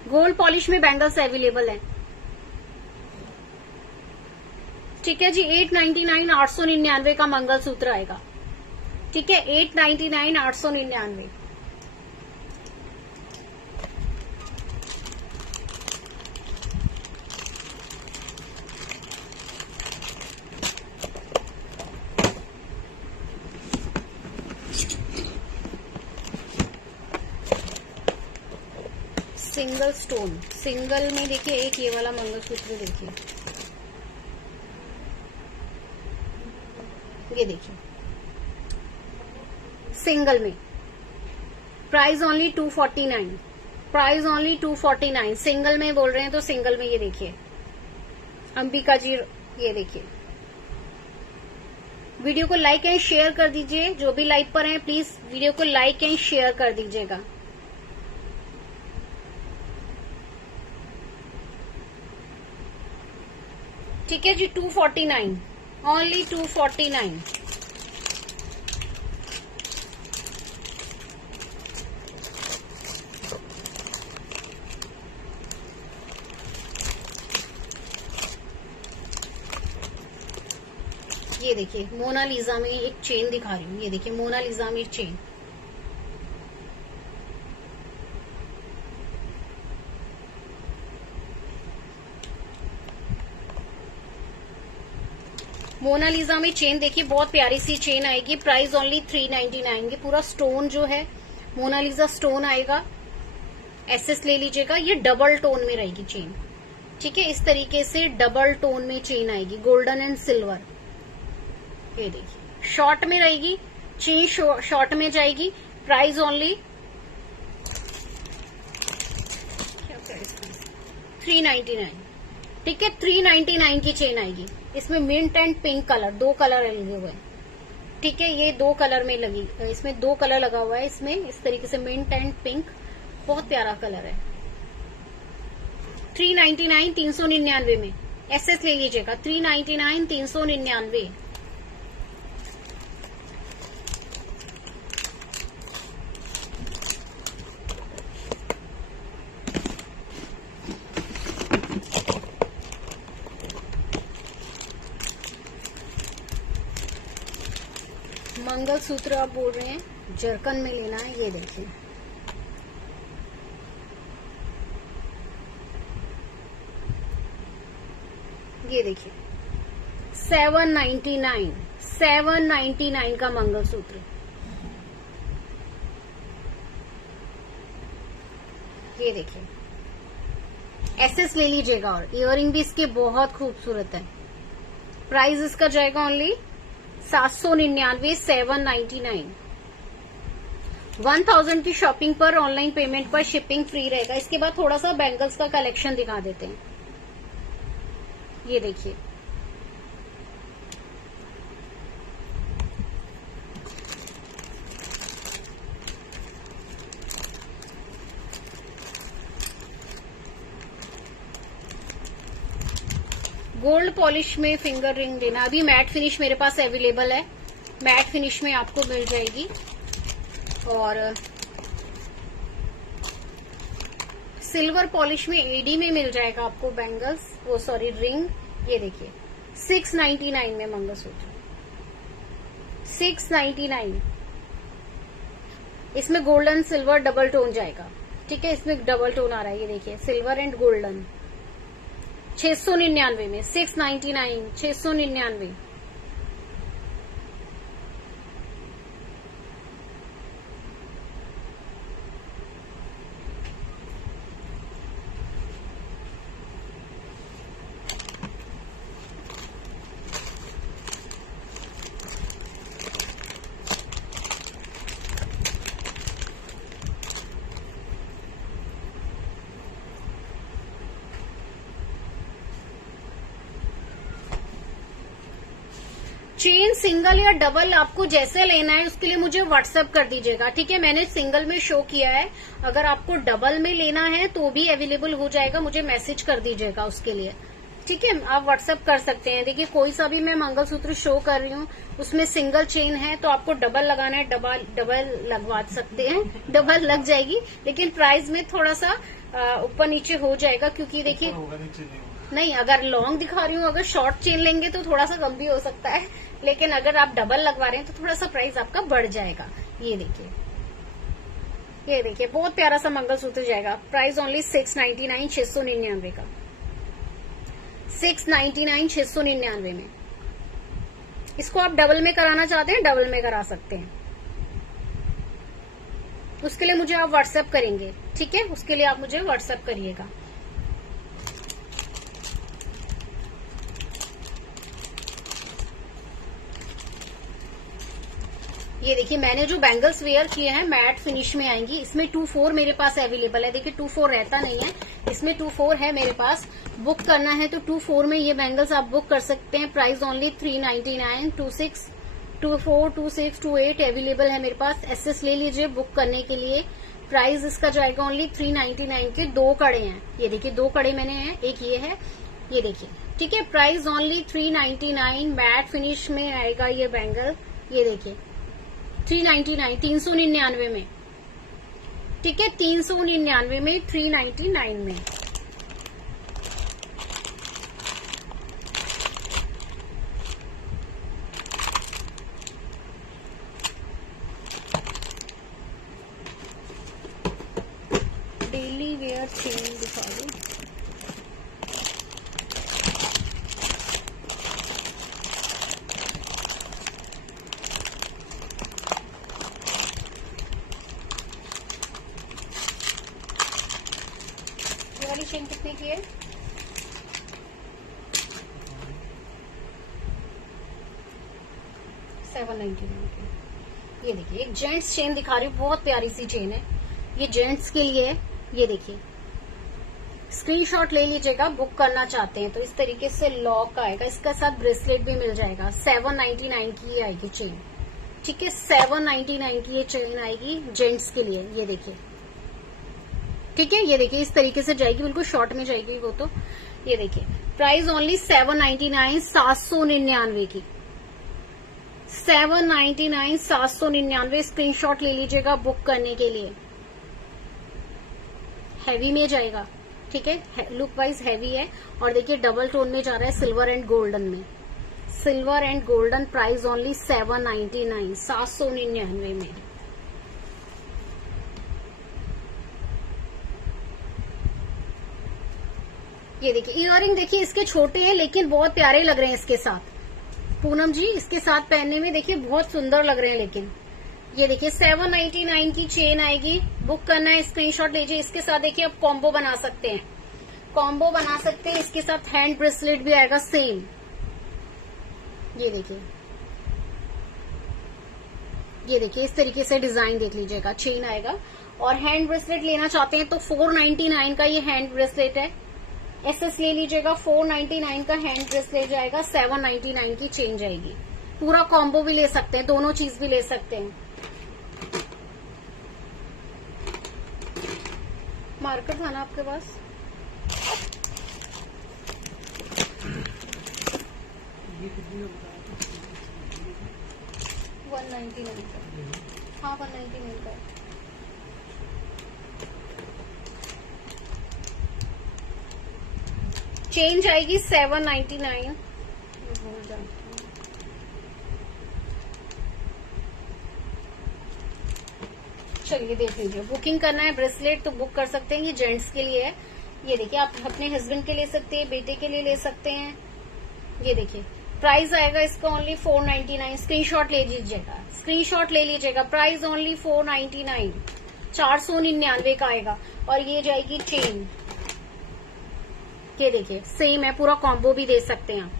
गोल्ड पॉलिश में बैंगल्स अवेलेबल है, ठीक है जी। 899, 899 का मंगलसूत्र आएगा, ठीक है। 899, 899। सिंगल स्टोन, सिंगल में देखिए एक ये वाला मंगलसूत्र देखिए, ये देखिए सिंगल में। Price only 249, price only 249। Single में बोल रहे हैं तो सिंगल में ये देखिए अंबिका जी, ये देखिए। वीडियो को लाइक एंड शेयर कर दीजिए, जो भी लाइव पर हैं प्लीज वीडियो को लाइक एंड शेयर कर दीजिएगा। ठीक है जी, 249, ओनली 249। ये देखिए मोनालिसा में एक चेन दिखा रही हूँ, ये देखिए मोनालिसा में चेन। मोनालिसा में चेन देखिए, बहुत प्यारी सी चेन आएगी। Price only 399। ये पूरा स्टोन जो है मोनालिसा स्टोन आएगा। एसएस ले लीजिएगा। ये डबल टोन में रहेगी चेन, ठीक है। इस तरीके से डबल टोन में चेन आएगी, गोल्डन एंड सिल्वर। ये देखिए शॉर्ट में रहेगी चेन, शॉर्ट में जाएगी। प्राइस ओनली 399, ठीक है। 399 की चेन आएगी। इसमें मिंट एंड पिंक कलर, दो कलर लगे हुए हैं, ठीक है। ये दो कलर में लगी, इसमें दो कलर लगा हुआ है इसमें, इस तरीके से मिंट एंड पिंक, बहुत प्यारा कलर है। 399, 399 में एसएस ले लीजिएगा। 399, 399। मंगलसूत्र आप बोल रहे हैं जरकन में लेना है, ये देखिए ये देखिए 799, 799 का मंगलसूत्र। ये देखिए एसएस ले लीजिएगा। और इयररिंग भी इसके बहुत खूबसूरत है। प्राइस इसका जाएगा ओनली 799, 799। 1000 की शॉपिंग पर, ऑनलाइन पेमेंट पर शिपिंग फ्री रहेगा। इसके बाद थोड़ा सा बैंगल्स का कलेक्शन दिखा देते हैं। ये देखिए, गोल्ड पॉलिश में फिंगर रिंग देना। अभी मैट फिनिश मेरे पास अवेलेबल है, मैट फिनिश में आपको मिल जाएगी। और सिल्वर पॉलिश में एडी में मिल जाएगा आपको बैंगल्स, वो सॉरी रिंग। ये देखिए 699 में मंगलसूत्र, 699। इसमें गोल्डन सिल्वर डबल टोन जाएगा, ठीक है। इसमें डबल टोन आ रहा है, ये देखिए सिल्वर एंड गोल्डन। 699 में, 699, 699। चेन सिंगल या डबल आपको जैसे लेना है उसके लिए मुझे व्हाट्सएप कर दीजिएगा, ठीक है। मैंने सिंगल में शो किया है, अगर आपको डबल में लेना है तो भी अवेलेबल हो जाएगा, मुझे मैसेज कर दीजिएगा उसके लिए, ठीक है। आप व्हाट्सएप कर सकते हैं। देखिए कोई सा भी मैं मंगलसूत्र शो कर रही हूँ उसमें सिंगल चेन है, तो आपको डबल लगाना है, डबल लगवा सकते हैं, डबल लग जाएगी। लेकिन प्राइस में थोड़ा सा ऊपर नीचे हो जाएगा, क्योंकि देखिए नहीं, अगर लॉन्ग दिखा रही हूँ, अगर शॉर्ट चेन लेंगे तो थोड़ा सा कम भी हो सकता है, लेकिन अगर आप डबल लगवा रहे हैं तो थोड़ा सा प्राइस आपका बढ़ जाएगा। ये देखिए, ये देखिए बहुत प्यारा सा मंगलसूत्र जाएगा। प्राइस ओनली 699, 699 का, 699, 699 में। इसको आप डबल में कराना चाहते हैं, डबल में करा सकते हैं। उसके लिए मुझे आप व्हाट्सएप करेंगे, ठीक है। उसके लिए आप मुझे व्हाट्सएप करिएगा। ये देखिए मैंने जो बैंगल्स वेयर किए हैं मैट फिनिश में आएंगी। इसमें 2-4 मेरे पास अवेलेबल है। देखिए 2-4 रहता नहीं है, इसमें 2-4 है मेरे पास। बुक करना है तो 2-4 में ये बैंगल्स आप बुक कर सकते हैं। प्राइस ओनली 399, 26, 24, 26, 28 अवेलेबल है मेरे पास। एसएस ले लीजिए बुक करने के लिए। प्राइस इसका जाएगा ओनली 399 के। 2 कड़े हैं, ये देखिए 2 कड़े मैंने हैं, एक ये है, ये देखिए, ठीक है। प्राइस ओनली 399, मैट फिनिश में आएगा ये बैंगल। ये देखिए 399, 399 में, ठीक है। 399 में, 399 में। डेली वेयर चेन दिखा दो। वाली चेन कितने की है? 799 की। ये देखिए एक जेंट्स चेन दिखा रही हूँ, बहुत प्यारी सी चेन है, ये जेंट्स के लिए है। ये देखिए स्क्रीनशॉट ले लीजिएगा, बुक करना चाहते हैं तो। इस तरीके से लॉक आएगा, इसका साथ ब्रेसलेट भी मिल जाएगा। 799 की आएगी चेन, ठीक है। 799 की ये चेन आएगी जेंट्स के लिए। ये देखिए, ठीक है। ये देखिए इस तरीके से जाएगी, बिल्कुल शॉर्ट में जाएगी वो तो। ये देखिए प्राइस ओनली 799, 799 की। 799, 799। स्क्रीनशॉट ले लीजिएगा बुक करने के लिए। हैवी में जाएगा, ठीक है, लुक वाइज हैवी है। और देखिए डबल टोन में जा रहा है, सिल्वर एंड गोल्डन में। Silver and golden. Price only 799, 799 में। ये देखिए इयररिंग, देखिए इसके छोटे हैं लेकिन बहुत प्यारे लग रहे हैं इसके साथ। पूनम जी इसके साथ पहनने में देखिए बहुत सुंदर लग रहे हैं। लेकिन ये देखिए 799 की चेन आएगी। बुक करना है, स्क्रीनशॉट लीजिए। इसके साथ देखिए आप कॉम्बो बना सकते हैं। कॉम्बो बना सकते हैं। इसके साथ हैंड ब्रेसलेट भी आएगा सेम, ये देखिए, ये देखिए इस तरीके से डिजाइन देख लीजिएगा, चेन आएगा। और हैंड ब्रेसलेट लेना चाहते हैं तो 499 का ये हैंड ब्रेसलेट है। एसएस ले लीजिएगा, 499 का हैंड ब्रेसलेट जाएगा, 799 की चेन जाएगी। पूरा कॉम्बो भी ले सकते हैं, दोनों चीज भी ले सकते हैं। मार्कर था ना आपके पास? ये कितने का बताया था? 199 का। हाँ 199 का। चेंज आएगी 799। भूल जाती हूँ। चलिए देख लीजिए, बुकिंग करना है ब्रेसलेट तो बुक कर सकते हैं। ये जेंट्स के लिए है, ये देखिए आप अपने हस्बैंड के ले सकते हैं, बेटे के लिए ले सकते हैं। ये देखिए प्राइस आएगा इसका ओनली 499। स्क्रीनशॉट ले लीजिएगा, स्क्रीनशॉट ले लीजिएगा। प्राइस ओनली 499, 499 का आएगा। और ये जाएगी चेन, ये देखिए सेम है। पूरा कॉम्बो भी दे सकते हैं आप,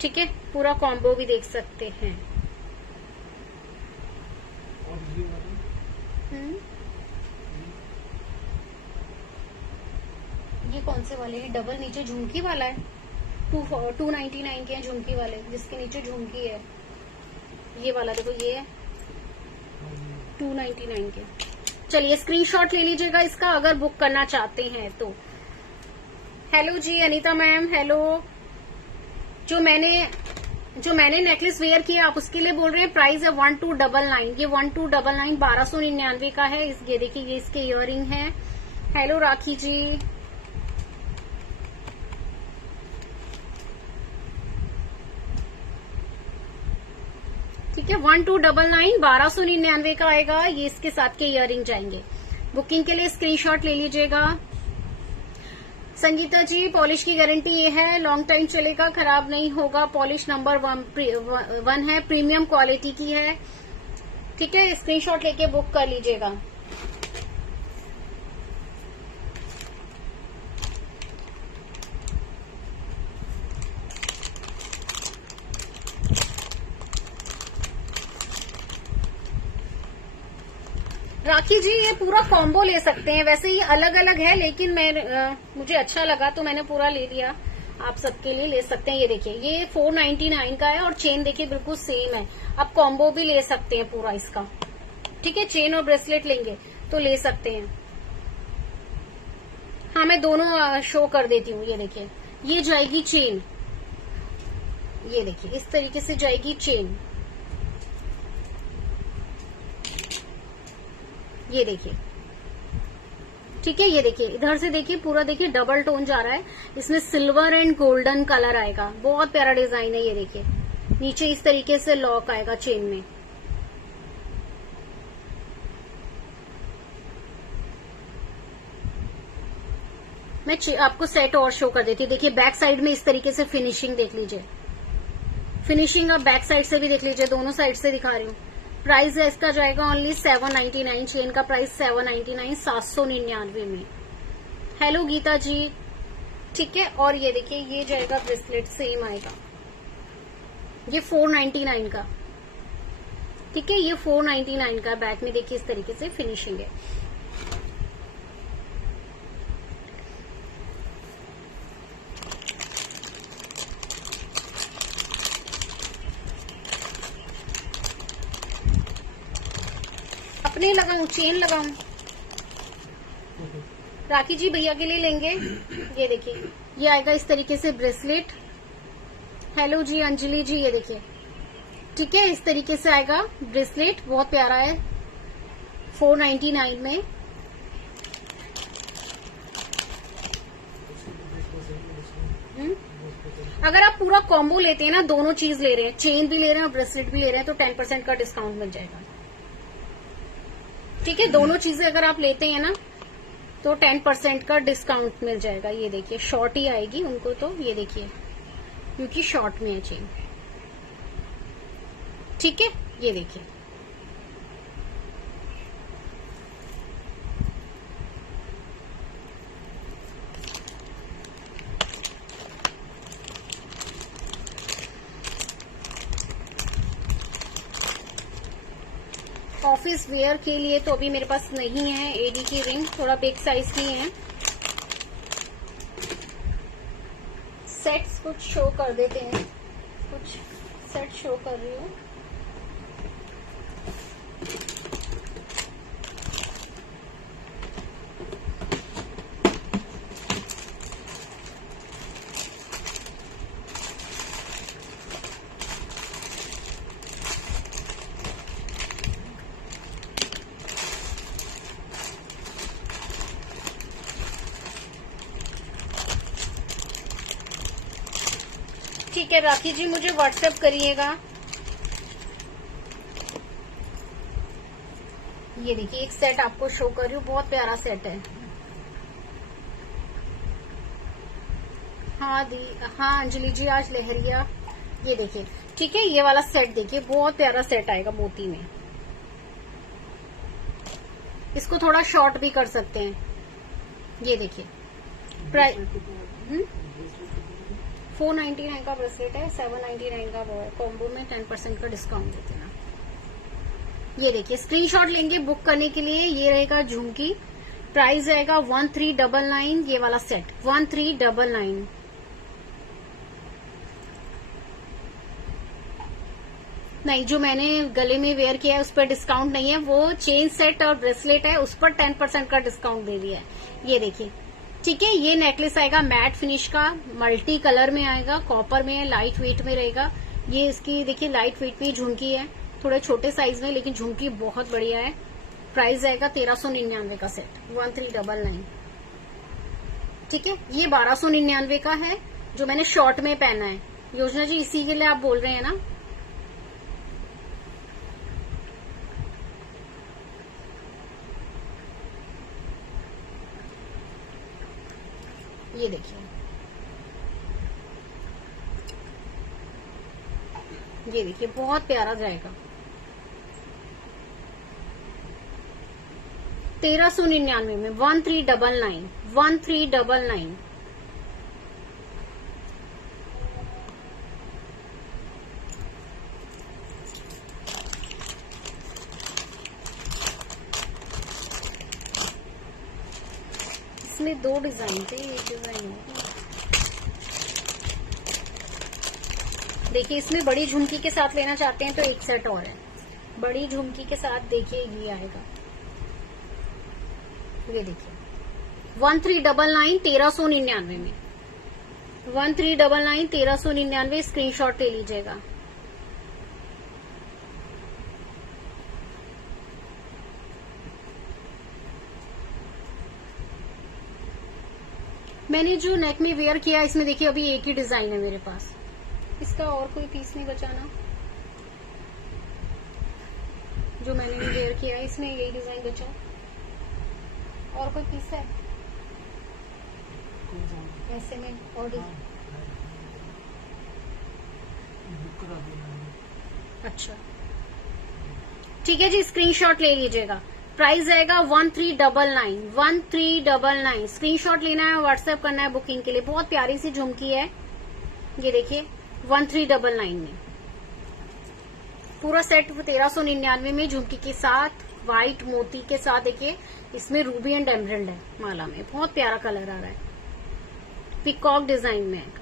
ठीक है, पूरा कॉम्बो भी देख सकते हैं। और ये वाला ये कौन से वाले हैं? डबल नीचे झुमकी वाला है, 299 के हैं झुमकी वाले, जिसके नीचे झुमकी है। ये वाला देखो, ये है 299 के। चलिए स्क्रीनशॉट ले लीजिएगा इसका अगर बुक करना चाहते हैं तो। हेलो जी अनीता मैम, हेलो। जो मैंने नेकलेस वेयर किया आप उसके लिए बोल रहे हैं। प्राइस है 1299। ये 1299 1299 का है। ये देखिए ये इसके इयररिंग है। हेलो राखी जी, ठीक है। 1299 1299 का आएगा। ये इसके साथ के इयररिंग जाएंगे। बुकिंग के लिए स्क्रीनशॉट ले लीजिएगा। संगीता जी पॉलिश की गारंटी ये है, लॉन्ग टाइम चलेगा, खराब नहीं होगा। पॉलिश नंबर 1 है, प्रीमियम क्वालिटी की है, ठीक है। स्क्रीनशॉट लेके बुक कर लीजिएगा। राखी जी ये पूरा कॉम्बो ले सकते हैं। वैसे ये अलग अलग है लेकिन मुझे अच्छा लगा तो मैंने पूरा ले लिया। आप सबके लिए ले सकते हैं। ये देखिए ये 499 का है और चेन देखिए बिल्कुल सेम है। आप कॉम्बो भी ले सकते हैं पूरा इसका, ठीक है। चेन और ब्रेसलेट लेंगे तो ले सकते हैं। हाँ मैं दोनों शो कर देती हूँ। ये देखिए ये जाएगी चेन, ये देखिए इस तरीके से जाएगी चेन। ये देखिए, ठीक है। ये देखिए इधर से देखिए पूरा देखिए डबल टोन जा रहा है। इसमें सिल्वर एंड गोल्डन कलर आएगा। बहुत प्यारा डिजाइन है। ये देखिए नीचे इस तरीके से लॉक आएगा चेन में। मैं आपको सेट और शो कर देती हूँ। देखिए बैक साइड में इस तरीके से फिनिशिंग देख लीजिए। फिनिशिंग आप बैक साइड से भी देख लीजिए, दोनों साइड से दिखा रही हूँ। प्राइस है इसका जाएगा ओनली 799। चेन का प्राइस 799, 799 में। हेलो गीता जी, ठीक है। और ये देखिए ये जाएगा ब्रेसलेट, सेम आएगा। ये 499 का, ठीक है। ये 499 का। बैक में देखिए इस तरीके से फिनिशिंग है। अपने लगाऊं, चेन लगाऊं? राखी जी भैया के लिए लेंगे। ये देखिए ये आएगा इस तरीके से ब्रेसलेट। हेलो जी अंजलि जी, ये देखिए, ठीक है। इस तरीके से आएगा ब्रेसलेट, बहुत प्यारा है, 499 में। अगर आप पूरा कॉम्बो लेते हैं ना, दोनों चीज ले रहे हैं, चेन भी ले रहे हैं और ब्रेसलेट भी ले रहे हैं, तो 10% का डिस्काउंट मिल जाएगा, ठीक है। दोनों चीजें अगर आप लेते हैं ना तो 10% का डिस्काउंट मिल जाएगा। ये देखिए शॉर्ट ही आएगी उनको, तो ये देखिए क्योंकि शॉर्ट में है चेन, ठीक है। ये देखिए ऑफिस वेयर के लिए तो अभी मेरे पास नहीं है। एडी की रिंग थोड़ा बिग साइज की है। सेट्स कुछ शो कर देते हैं, कुछ सेट शो कर रही हूँ। ठीक है राखी जी, मुझे व्हाट्सएप करिएगा। ये देखिए एक सेट आपको शो कर रही हूँ, बहुत प्यारा सेट है। हाँ अंजलि जी, आज लहरिया। ये देखिए, ठीक है, ये वाला सेट देखिए, बहुत प्यारा सेट आएगा मोती में। इसको थोड़ा शॉर्ट भी कर सकते हैं। ये देखिए प्राइस 499 का ब्रेसलेट है, 799 का वो है। कॉम्बो में 10% का डिस्काउंट देते ना। ये देखिए स्क्रीनशॉट लेंगे बुक करने के लिए। ये रहेगा झुमकी, प्राइस रहेगा 1399। ये वाला सेट 1399। नहीं, जो मैंने गले में वेयर किया है उस पर डिस्काउंट नहीं है। वो चेन सेट और ब्रेसलेट है, उस पर 10% का डिस्काउंट दे दिया है। ये देखिए, ठीक है। ये नेकलेस आएगा मैट फिनिश का, मल्टी कलर में आएगा, कॉपर में है, लाइट वेट में रहेगा। ये इसकी देखिए लाइट वेट में झुमकी है, थोड़े छोटे साइज में, लेकिन झुमकी बहुत बढ़िया है। प्राइस आएगा 1399 का सेट, 1399। ठीक है, ये 1299 का है जो मैंने शॉर्ट में पहना है। योजना जी इसी के लिए आप बोल रहे हैं ना? ये देखिए, ये देखिए बहुत प्यारा जाएगा। 1399 में 1399, 1399। इसमें 2 डिजाइन थे, एक डिजाइन देखिए। इसमें बड़ी झुमकी के साथ लेना चाहते हैं तो एक सेट और है। बड़ी झुमकी के साथ देखिए ये आएगा, ये देखिए 1399, 1399 में 1399, 1399। स्क्रीनशॉट ले लीजिएगा। मैंने जो नेक में वेयर किया इसमें देखिए अभी एक ही डिजाइन है मेरे पास, इसका और कोई पीस नहीं बचा ना। जो मैंने वेयर किया है इसमें यही डिजाइन बचा, और कोई पीस है ऐसे में और डिजाइन? अच्छा ठीक है जी, स्क्रीनशॉट ले लीजिएगा। प्राइस आएगा 1399, 1399। स्क्रीनशॉट लेना है, व्हाट्सएप करना है बुकिंग के लिए। बहुत प्यारी सी झुमकी है, ये देखिए 1399 में। पूरा सेट 1399 में झुमकी के साथ, व्हाइट मोती के साथ। देखिए इसमें रूबी एंड एमरल्ड है माला में, बहुत प्यारा कलर आ रहा है, पीकॉक डिजाइन में है।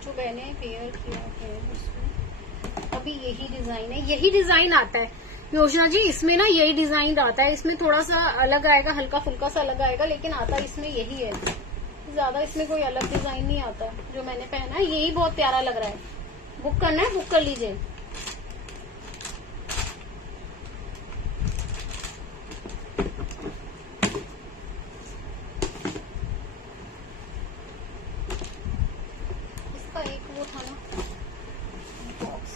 जो मैंने पेयर किया है उसमें अभी यही डिजाइन है, यही डिजाइन आता है योजना जी। इसमें ना यही डिजाइन आता है, इसमें थोड़ा सा अलग आएगा, हल्का फुल्का सा अलग आएगा, लेकिन आता इसमें यही है। ज्यादा इसमें कोई अलग डिजाइन नहीं आता। जो मैंने पहना है यही बहुत प्यारा लग रहा है। बुक करना है, बुक कर लीजिए। इसका एक वो था ना बॉक्स,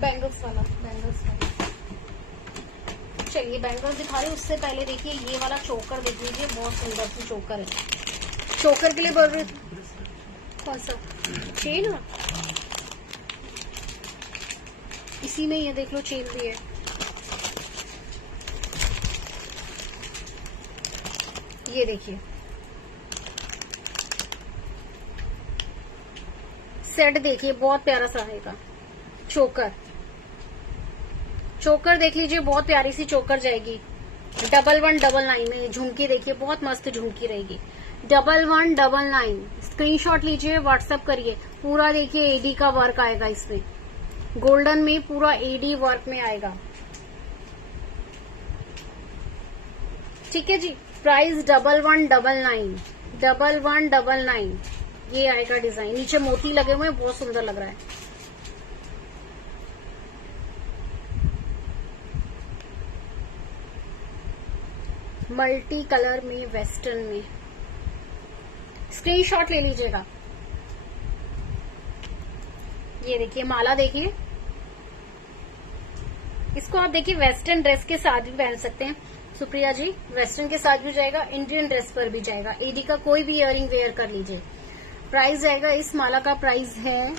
बैंगल्स वाला, बैंगल्स वाला। चलिए बैंगल्स दिखा रही हूँ, उससे पहले देखिए ये वाला चोकर देख लीजिए, बहुत सुंदर सी चोकर है। चोकर के लिए बोल रही थी, कौन सा चेन? इसी में ये देख लो चेन भी है। ये देखिए सेट देखिए बहुत प्यारा सा आएगा। चोकर देख लीजिए, बहुत प्यारी सी चोकर जाएगी। 1199 में झुमकी देखिए, बहुत मस्त झुमकी रहेगी। 1199 स्क्रीनशॉट लीजिए, व्हाट्सएप करिए। पूरा देखिए एडी का वर्क आएगा इसमें, गोल्डन में पूरा एडी वर्क में आएगा। ठीक है जी, प्राइस 1199 ये आएगा डिजाइन। नीचे मोती लगे हुए हैं, बहुत सुंदर लग रहा है। मल्टी कलर में वेस्टर्न में स्क्रीनशॉट ले लीजिएगा। ये देखिए माला देखिए, इसको आप देखिए वेस्टर्न ड्रेस के साथ भी पहन सकते हैं। सुप्रिया जी, वेस्टर्न के साथ भी जाएगा, इंडियन ड्रेस पर भी जाएगा। एडी का कोई भी इयररिंग वेयर कर लीजिए। प्राइस जाएगा, इस माला का प्राइस है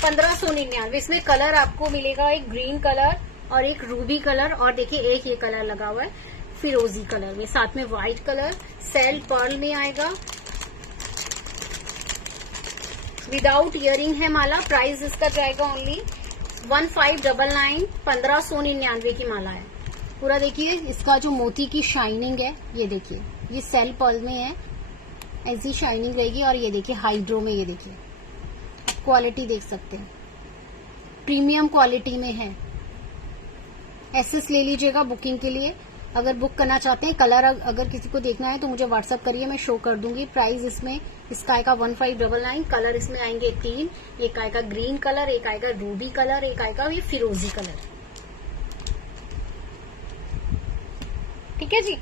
1599। इसमें कलर आपको मिलेगा, एक ग्रीन कलर और एक रूबी कलर, और देखिए एक ये कलर लगा हुआ है फिरोजी कलर में, साथ में व्हाइट कलर सेल पर्ल में आएगा। विदाउट इयररिंग है माला। प्राइस इसका जाएगा ओनली 1599, 1599 की माला है। पूरा देखिए इसका जो मोती की शाइनिंग है, ये देखिए ये सेल पर्ल में है, ऐसी शाइनिंग रहेगी। और ये देखिए हाइड्रो में, ये देखिए क्वालिटी देख सकते हैं, प्रीमियम क्वालिटी में है। एसएस ले लीजिएगा बुकिंग के लिए। अगर बुक करना चाहते हैं, कलर अगर किसी को देखना है तो मुझे व्हाट्सअप करिए, मैं शो कर दूंगी। प्राइस इसमें इसका आएगा 1599। कलर इसमें आएंगे 3, एक आएगा ग्रीन कलर, एक आएगा रूबी कलर, एक आएगा ये फिरोजी कलर। ठीक है जी,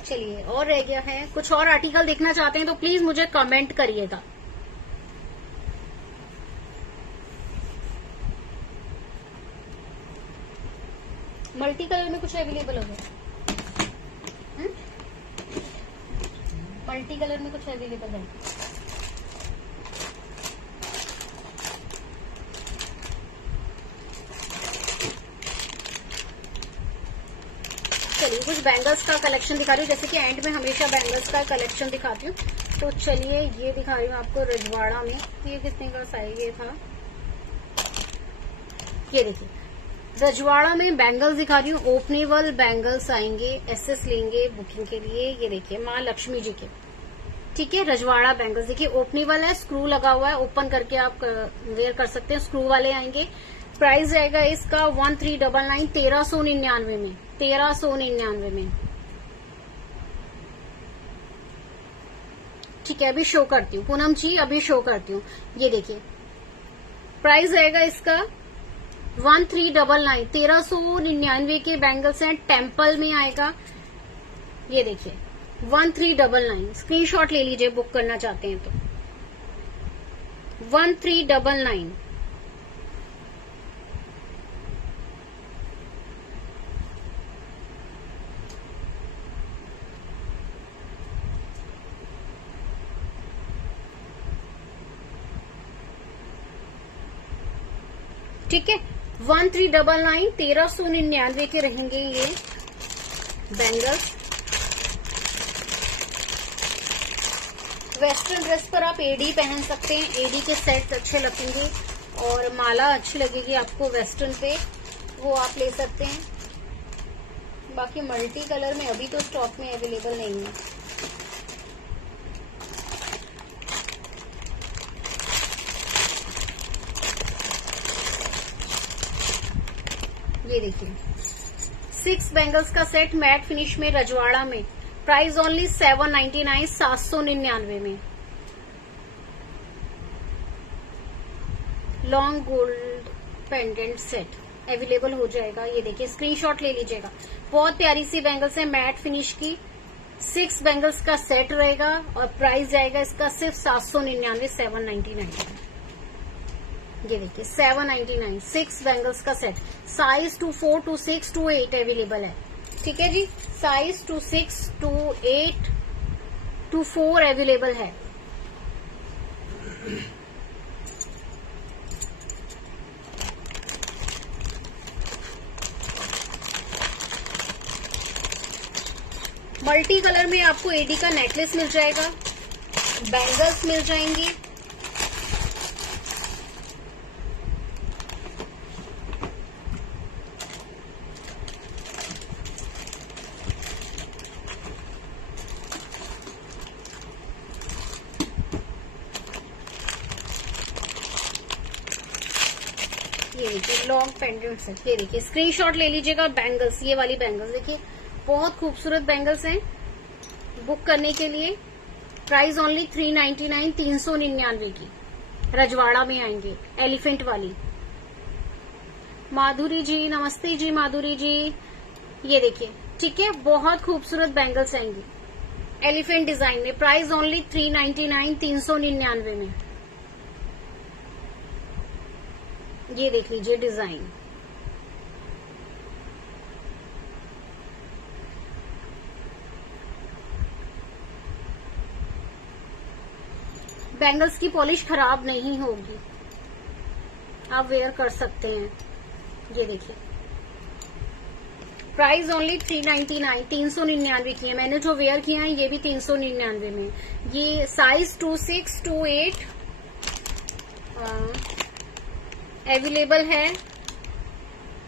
चलिए और रह गया है। कुछ और आर्टिकल देखना चाहते हैं तो प्लीज मुझे कमेंट करिएगा। मल्टी कलर में कुछ अवेलेबल होगा, मल्टी कलर में कुछ अवेलेबल है। चलिए कुछ बैंगल्स का कलेक्शन दिखा रही हूँ, जैसे कि एंड में हमेशा बैंगल्स का कलेक्शन दिखाती हूँ। तो चलिए ये दिखा रही हूँ आपको रजवाड़ा में। ये कितने का साइज ये था, ये देखिए रजवाड़ा में बैंगल्स दिखा रही हूँ। ओपनेबल बैंगल्स आएंगे, एसएस लेंगे बुकिंग के लिए। ये देखिए माँ लक्ष्मी जी के, ठीक है। रजवाड़ा बैंगल्स देखिए ओपनेबल है, स्क्रू लगा हुआ है, ओपन करके आप वेयर कर सकते हैं, स्क्रू वाले आएंगे। प्राइस जाएगा इसका 1399, 1399 में, 1399 में। ठीक है, अभी शो करती हूँ पूनम जी, अभी शो करती हूँ। ये देखिए प्राइस रहेगा इसका 1399, 1399 के बैंगल्स हैं, टेम्पल में आएगा। ये देखिए 1399, स्क्रीनशॉट ले लीजिए बुक करना चाहते हैं तो। 1399 ठीक है। 1399, 1399 के रहेंगे ये बैंगल्स। वेस्टर्न ड्रेस पर आप एडी पहन सकते हैं, एडी के सेट अच्छे लगेंगे और माला अच्छी लगेगी आपको वेस्टर्न पे, वो आप ले सकते हैं। बाकी मल्टी कलर में अभी तो स्टॉक में अवेलेबल नहीं है। ये देखिए 6 बैंगल्स का सेट मैट फिनिश में रजवाड़ा में, प्राइस ओनली 799, 799 में। Long gold pendant set available हो जाएगा। ये देखिए स्क्रीनशॉट ले लीजिएगा, बहुत प्यारी सी बैंगल्स है मैट फिनिश की। 6 बैंगल्स का सेट रहेगा और प्राइस जाएगा इसका सिर्फ 799, 799। ये देखिए 799, 6 बैंगल्स का सेट। साइज 24, 26, 28 अवेलेबल है। ठीक है जी, साइज 26, 28, 24 अवेलेबल है। मल्टी कलर में आपको एडी का नेकलेस मिल जाएगा, बैंगल्स मिल जाएंगी। ये देखिए लॉन्ग पेंडेंट है, ये देखिए स्क्रीनशॉट ले लीजिएगा। बैंगल्स, ये वाली बैंगल्स देखिए बहुत खूबसूरत बैंगल्स हैं। बुक करने के लिए प्राइस ओनली 399, 399 की। रजवाड़ा में आएंगे, एलिफेंट वाली। माधुरी जी नमस्ते जी, माधुरी जी ये देखिए, ठीक है बहुत खूबसूरत बैंगल्स आएंगी एलिफेंट डिजाइन में। प्राइस ओनली 399, 399 में। ये देख लीजिए डिजाइन, बैंगल्स की पॉलिश खराब नहीं होगी, आप वेयर कर सकते हैं। ये देखिए प्राइस ओनली 399, 399 की है। मैंने जो वेयर किया है ये भी 399 में। ये साइज 26, 28 अवेलेबल है,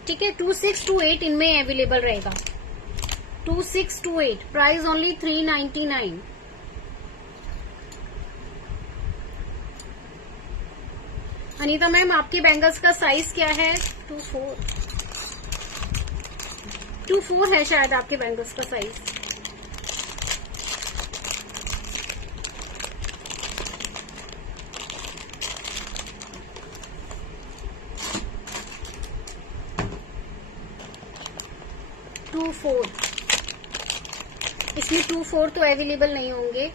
ठीक है। 26, 28 इनमें अवेलेबल रहेगा। 26, 28 प्राइस ओनली 399। अनीता मैम आपके बैंगल्स का साइज क्या है? 24 है शायद आपके बैंगल्स का साइज। इसमें 24 तो अवेलेबल नहीं होंगे।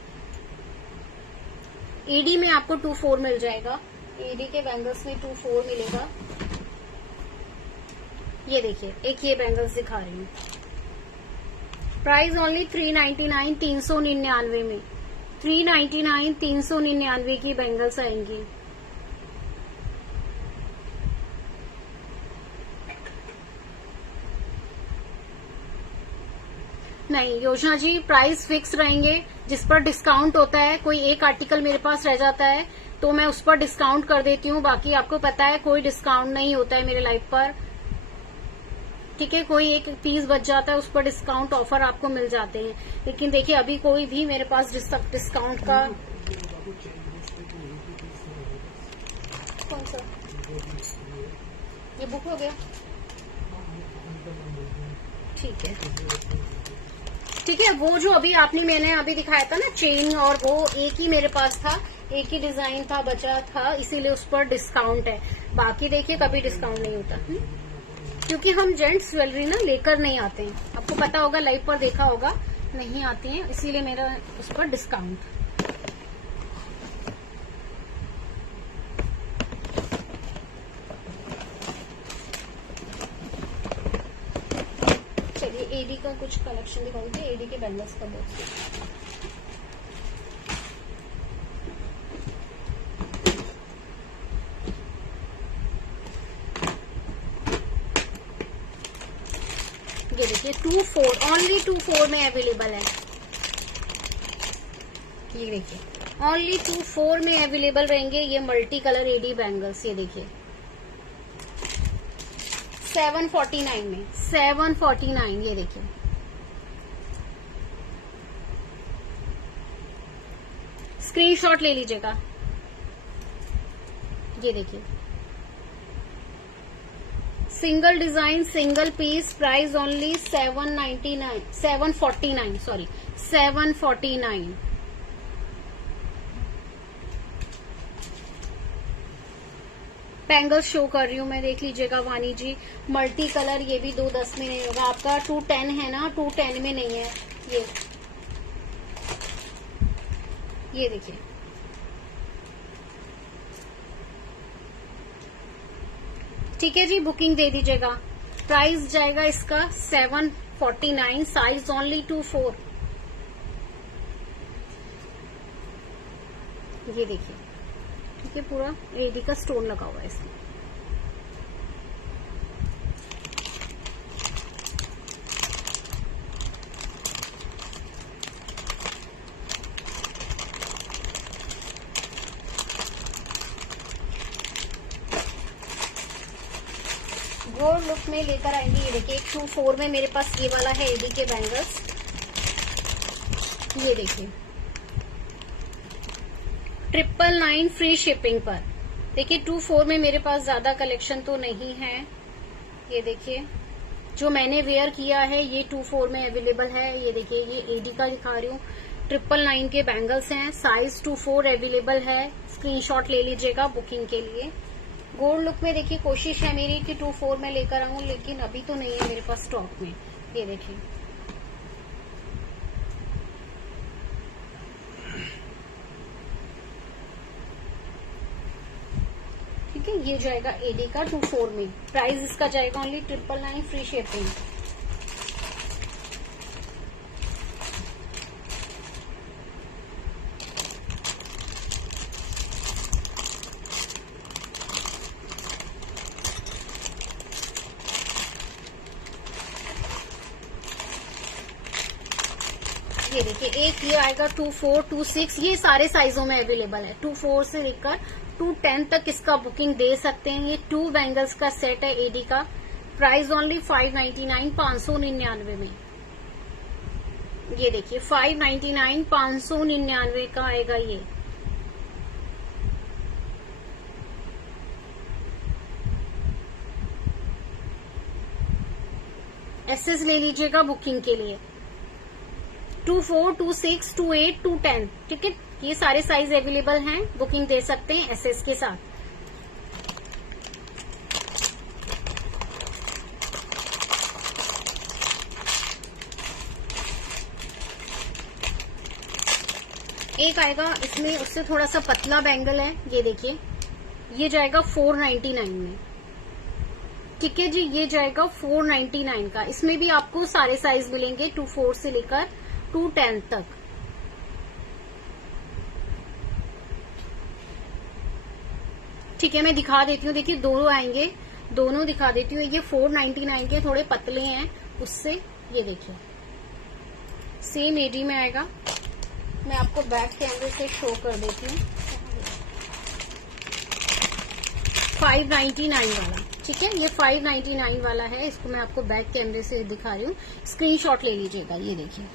एडी में आपको 24 मिल जाएगा, एडी के बैंगल्स में 24 मिलेगा। ये देखिए एक ये बैंगल्स दिखा रही हूँ, प्राइस ओनली 399, 399 में। 399, 399 की बैंगल्स आएंगी। नहीं योजना जी, प्राइस फिक्स रहेंगे। जिस पर डिस्काउंट होता है, कोई एक आर्टिकल मेरे पास रह जाता है तो मैं उस पर डिस्काउंट कर देती हूँ। बाकी आपको पता है कोई डिस्काउंट नहीं होता है मेरे लाइव पर, ठीक है। कोई एक पीस बच जाता है उस पर डिस्काउंट ऑफर आपको मिल जाते हैं। लेकिन देखिए अभी कोई भी मेरे पास डिस्काउंट का कौन सा, ये बुक हो गया, ठीक है ठीक है। वो जो अभी मैंने अभी दिखाया था ना चेन, और वो एक ही मेरे पास था, एक ही डिजाइन था बचा था, इसीलिए उस पर डिस्काउंट है। बाकी देखिए कभी डिस्काउंट नहीं होता, क्योंकि हम जेंट्स ज्वेलरी ना लेकर नहीं आते हैं। आपको पता होगा, लाइव पर देखा होगा, नहीं आते हैं, इसीलिए मेरा उस पर डिस्काउंट। चलिए एडी का कुछ कलेक्शन दिखाऊंगी, एडी के बैंगल्स का बॉक्स। ये देखिए 24, ओनली 24 में अवेलेबल है। ये देखिए ओनली 24 में अवेलेबल रहेंगे ये मल्टी कलर एडी बैंगल्स। ये देखिए 749 में, 749। ये देखिए स्क्रीनशॉट ले लीजिएगा। ये देखिए single design single piece, price only 799, 749 sorry 749। Bangles show कर रही हूँ मैं, देख लीजिएगा वानी जी। मल्टी कलर, ये भी 210 में नहीं होगा आपका। 210 है ना, 210 में नहीं है। ये देखिए ठीक है जी, बुकिंग दे दीजिएगा। प्राइस जाएगा इसका 749, साइज ओनली 24। ये देखिए ठीक है, पूरा एडी का स्टोन लगा हुआ है इसमें। गोल्ड लुक में लेकर आएंगे। ये देखिए 2/4 में मेरे पास ये वाला है एडी के बैंगल्स। ये देखिए 999 फ्री शिपिंग पर। देखिए 2/4 में मेरे पास ज्यादा कलेक्शन तो नहीं है। ये देखिए जो मैंने वेयर किया है ये 2/4 में अवेलेबल है। ये देखिए ये एडी का दिखा रही हूँ। 999 के बैंगल्स हैं, साइज 2/4 अवेलेबल है। स्क्रीनशॉट ले लीजिएगा बुकिंग के लिए। गोल्ड लुक में देखिए कोशिश है मेरी कि 2/4 में लेकर आऊं, लेकिन अभी तो नहीं है मेरे पास स्टॉक में। ये देखिए ठीक है, ये जाएगा एडी का 2/4 में। प्राइस इसका जाएगा ओनली 999 फ्री शिपिंग। ये देखिए एक ये आएगा 2/4, 2/6, ये सारे साइजों में अवेलेबल है। 2/4 से लेकर 2/10 तक इसका बुकिंग दे सकते हैं। ये 2 बैंगल्स का सेट है एडी का। प्राइस ओनली 599, 599 में। ये देखिए 599, 599 का आएगा ये। एसएस ले लीजिएगा बुकिंग के लिए। 2/4, 2/6, 2/8, 2/10 ठीक है, ये सारे साइज अवेलेबल हैं। बुकिंग दे सकते हैं एसएस के साथ। एक आएगा इसमें उससे थोड़ा सा पतला बैंगल है। ये देखिए ये जाएगा 499 में। ठीक है जी, ये जाएगा 499 का। इसमें भी आपको सारे साइज मिलेंगे 2/4 से लेकर 2/10 तक। ठीक है, मैं दिखा देती हूँ। देखिए दोनों आएंगे, दोनों दिखा देती हूँ। ये 499 के थोड़े पतले हैं उससे। ये देखिए सेम एडी में आएगा। मैं आपको बैक कैमरे से शो कर देती हूँ। 599 वाला ठीक है, ये 599 वाला है। इसको मैं आपको बैक कैमरे से दिखा रही हूँ, स्क्रीनशॉट ले लीजिएगा। ये देखिए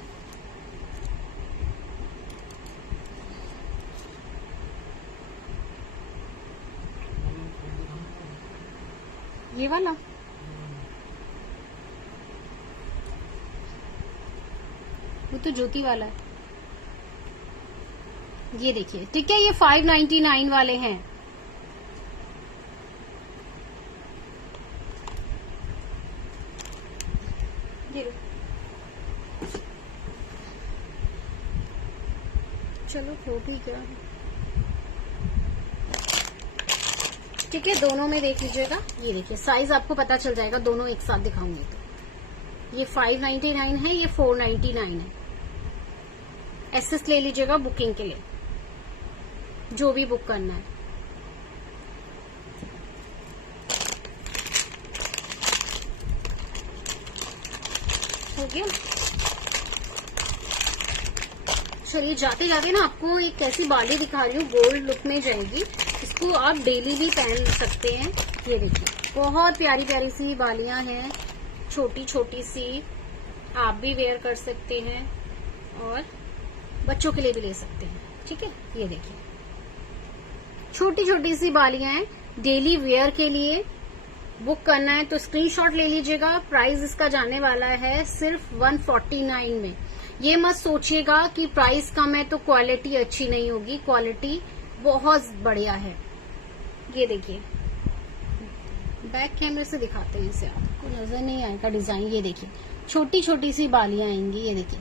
ये वाला वो तो ज्योति वाला है। ये देखिए ठीक है, ये 599 वाले हैं। ये चलो हो भी गया ठीक है, दोनों में देख लीजिएगा। ये देखिए साइज आपको पता चल जाएगा, दोनों एक साथ दिखाऊंगी तो। ये 599 है, ये 499 है। एसएस ले लीजिएगा बुकिंग के लिए, जो भी बुक करना है। हो गया। चलिए जाते जाते ना आपको एक ऐसी बाली दिखा रही हूँ, गोल्ड लुक में जाएगी। इसको आप डेली भी पहन सकते हैं। ये देखिए बहुत प्यारी प्यारी सी बालियां हैं, छोटी छोटी सी। आप भी वेयर कर सकते हैं और बच्चों के लिए भी ले सकते हैं। ठीक है, ये देखिए छोटी छोटी सी बालियां हैं, डेली वेयर के लिए। बुक करना है तो स्क्रीनशॉट ले लीजिएगा। प्राइस इसका जाने वाला है सिर्फ 149 में। ये मत सोचिएगा कि प्राइस कम है तो क्वालिटी अच्छी नहीं होगी, क्वालिटी बहुत बढ़िया है। ये देखिए बैक कैमरे से दिखाते हैं इसे, आपको नजर नहीं आएगा डिजाइन। ये देखिए छोटी छोटी सी बालियां आएंगी। ये देखिए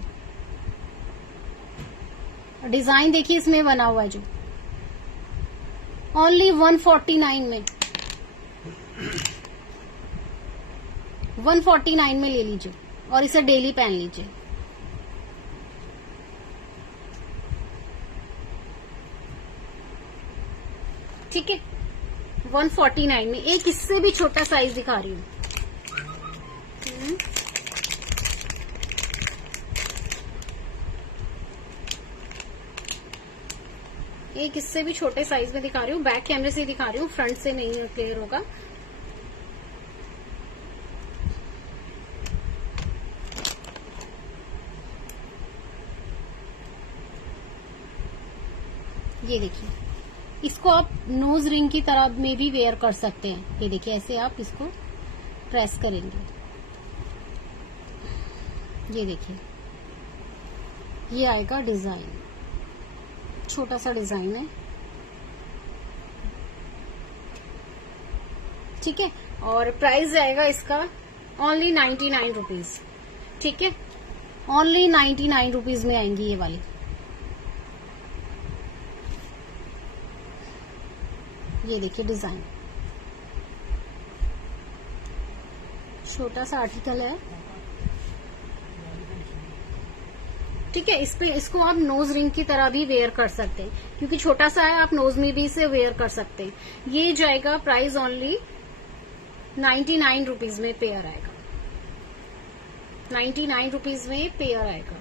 डिजाइन देखिए इसमें बना हुआ है जो ओनली 149 में। 149 में ले लीजिए और इसे डेली पहन लीजिए। ठीक है 149 में। एक इससे भी छोटा साइज दिखा रही हूँ। एक इससे भी छोटे साइज में दिखा रही हूँ। बैक कैमरे से दिखा रही हूँ, फ्रंट से नहीं क्लियर होगा। ये देखिए, इसको आप नोज रिंग की तरह में भी वेयर कर सकते हैं। ये देखिए, ऐसे आप इसको प्रेस करेंगे, ये देखिए, ये आएगा डिजाइन, छोटा सा डिजाइन है, ठीक है। और प्राइस आएगा इसका ओनली 99 रुपीज, ठीक है, ओनली 99 रुपीज में आएंगी ये वाली। ये देखिए डिजाइन, छोटा सा आर्टिकल है, ठीक है। इस पे इसको आप नोज रिंग की तरह भी वेयर कर सकते हैं, क्योंकि छोटा सा है, आप नोज में भी इसे वेयर कर सकते हैं। ये जाएगा प्राइस ओनली 99 रुपीज में पेयर आएगा, 99 रुपीज में पेयर आएगा।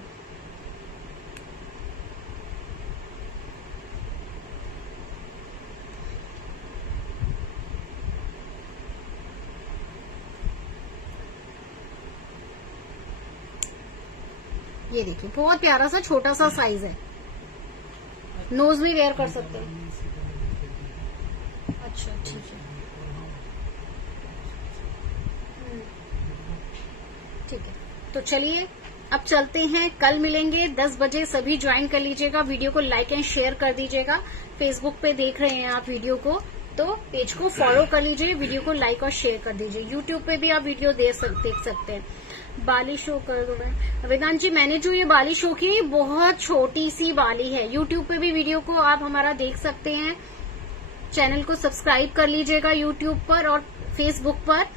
ये देखिए, बहुत प्यारा सा छोटा सा साइज है, नोज में वेयर कर सकते हैं। अच्छा, ठीक है, ठीक है। तो चलिए अब चलते हैं, कल मिलेंगे 10 बजे। सभी ज्वाइन कर लीजिएगा, वीडियो को लाइक एंड शेयर कर दीजिएगा। फेसबुक पे देख रहे हैं आप वीडियो को, तो पेज को फॉलो कर लीजिए, वीडियो को लाइक और शेयर कर दीजिए। यूट्यूब पे भी आप वीडियो देख सकते हैं। बाली शो कर दो वेदांत जी, मैंने जो ये बाली शो की, बहुत छोटी सी बाली है। यूट्यूब पे भी वीडियो को आप हमारा देख सकते हैं। चैनल को सब्सक्राइब कर लीजिएगा यूट्यूब पर, और फेसबुक पर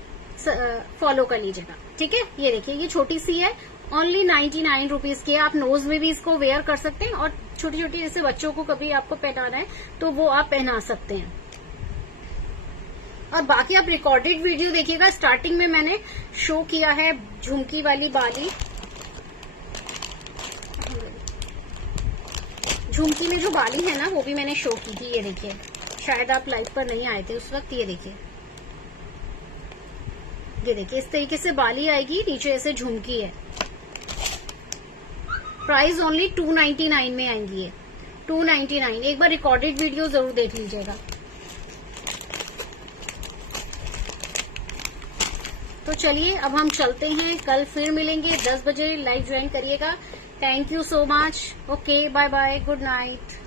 फॉलो कर लीजिएगा, ठीक है। ये देखिए, ये छोटी सी है, ओनली 99 रुपीज की है। आप नोज में भी इसको वेयर कर सकते हैं, और छोटी छोटी जैसे बच्चों को कभी आपको पहनाना है तो वो आप पहना सकते हैं। और बाकी आप रिकॉर्डेड वीडियो देखिएगा, स्टार्टिंग में मैंने शो किया है झुमकी वाली बाली, झुमकी में जो बाली है ना, वो भी मैंने शो की थी। ये देखिए, शायद आप लाइव पर नहीं आए थे उस वक्त। ये देखिए, ये देखिए, इस तरीके से बाली आएगी, नीचे ऐसे झुमकी है। प्राइस ओनली 299 में आएंगी ये, 299। एक बार रिकॉर्डेड वीडियो जरूर देख लीजिएगा। तो चलिए अब हम चलते हैं, कल फिर मिलेंगे 10 बजे। लाइव ज्वाइन करिएगा। Thank you so much. Okay, bye bye, good night.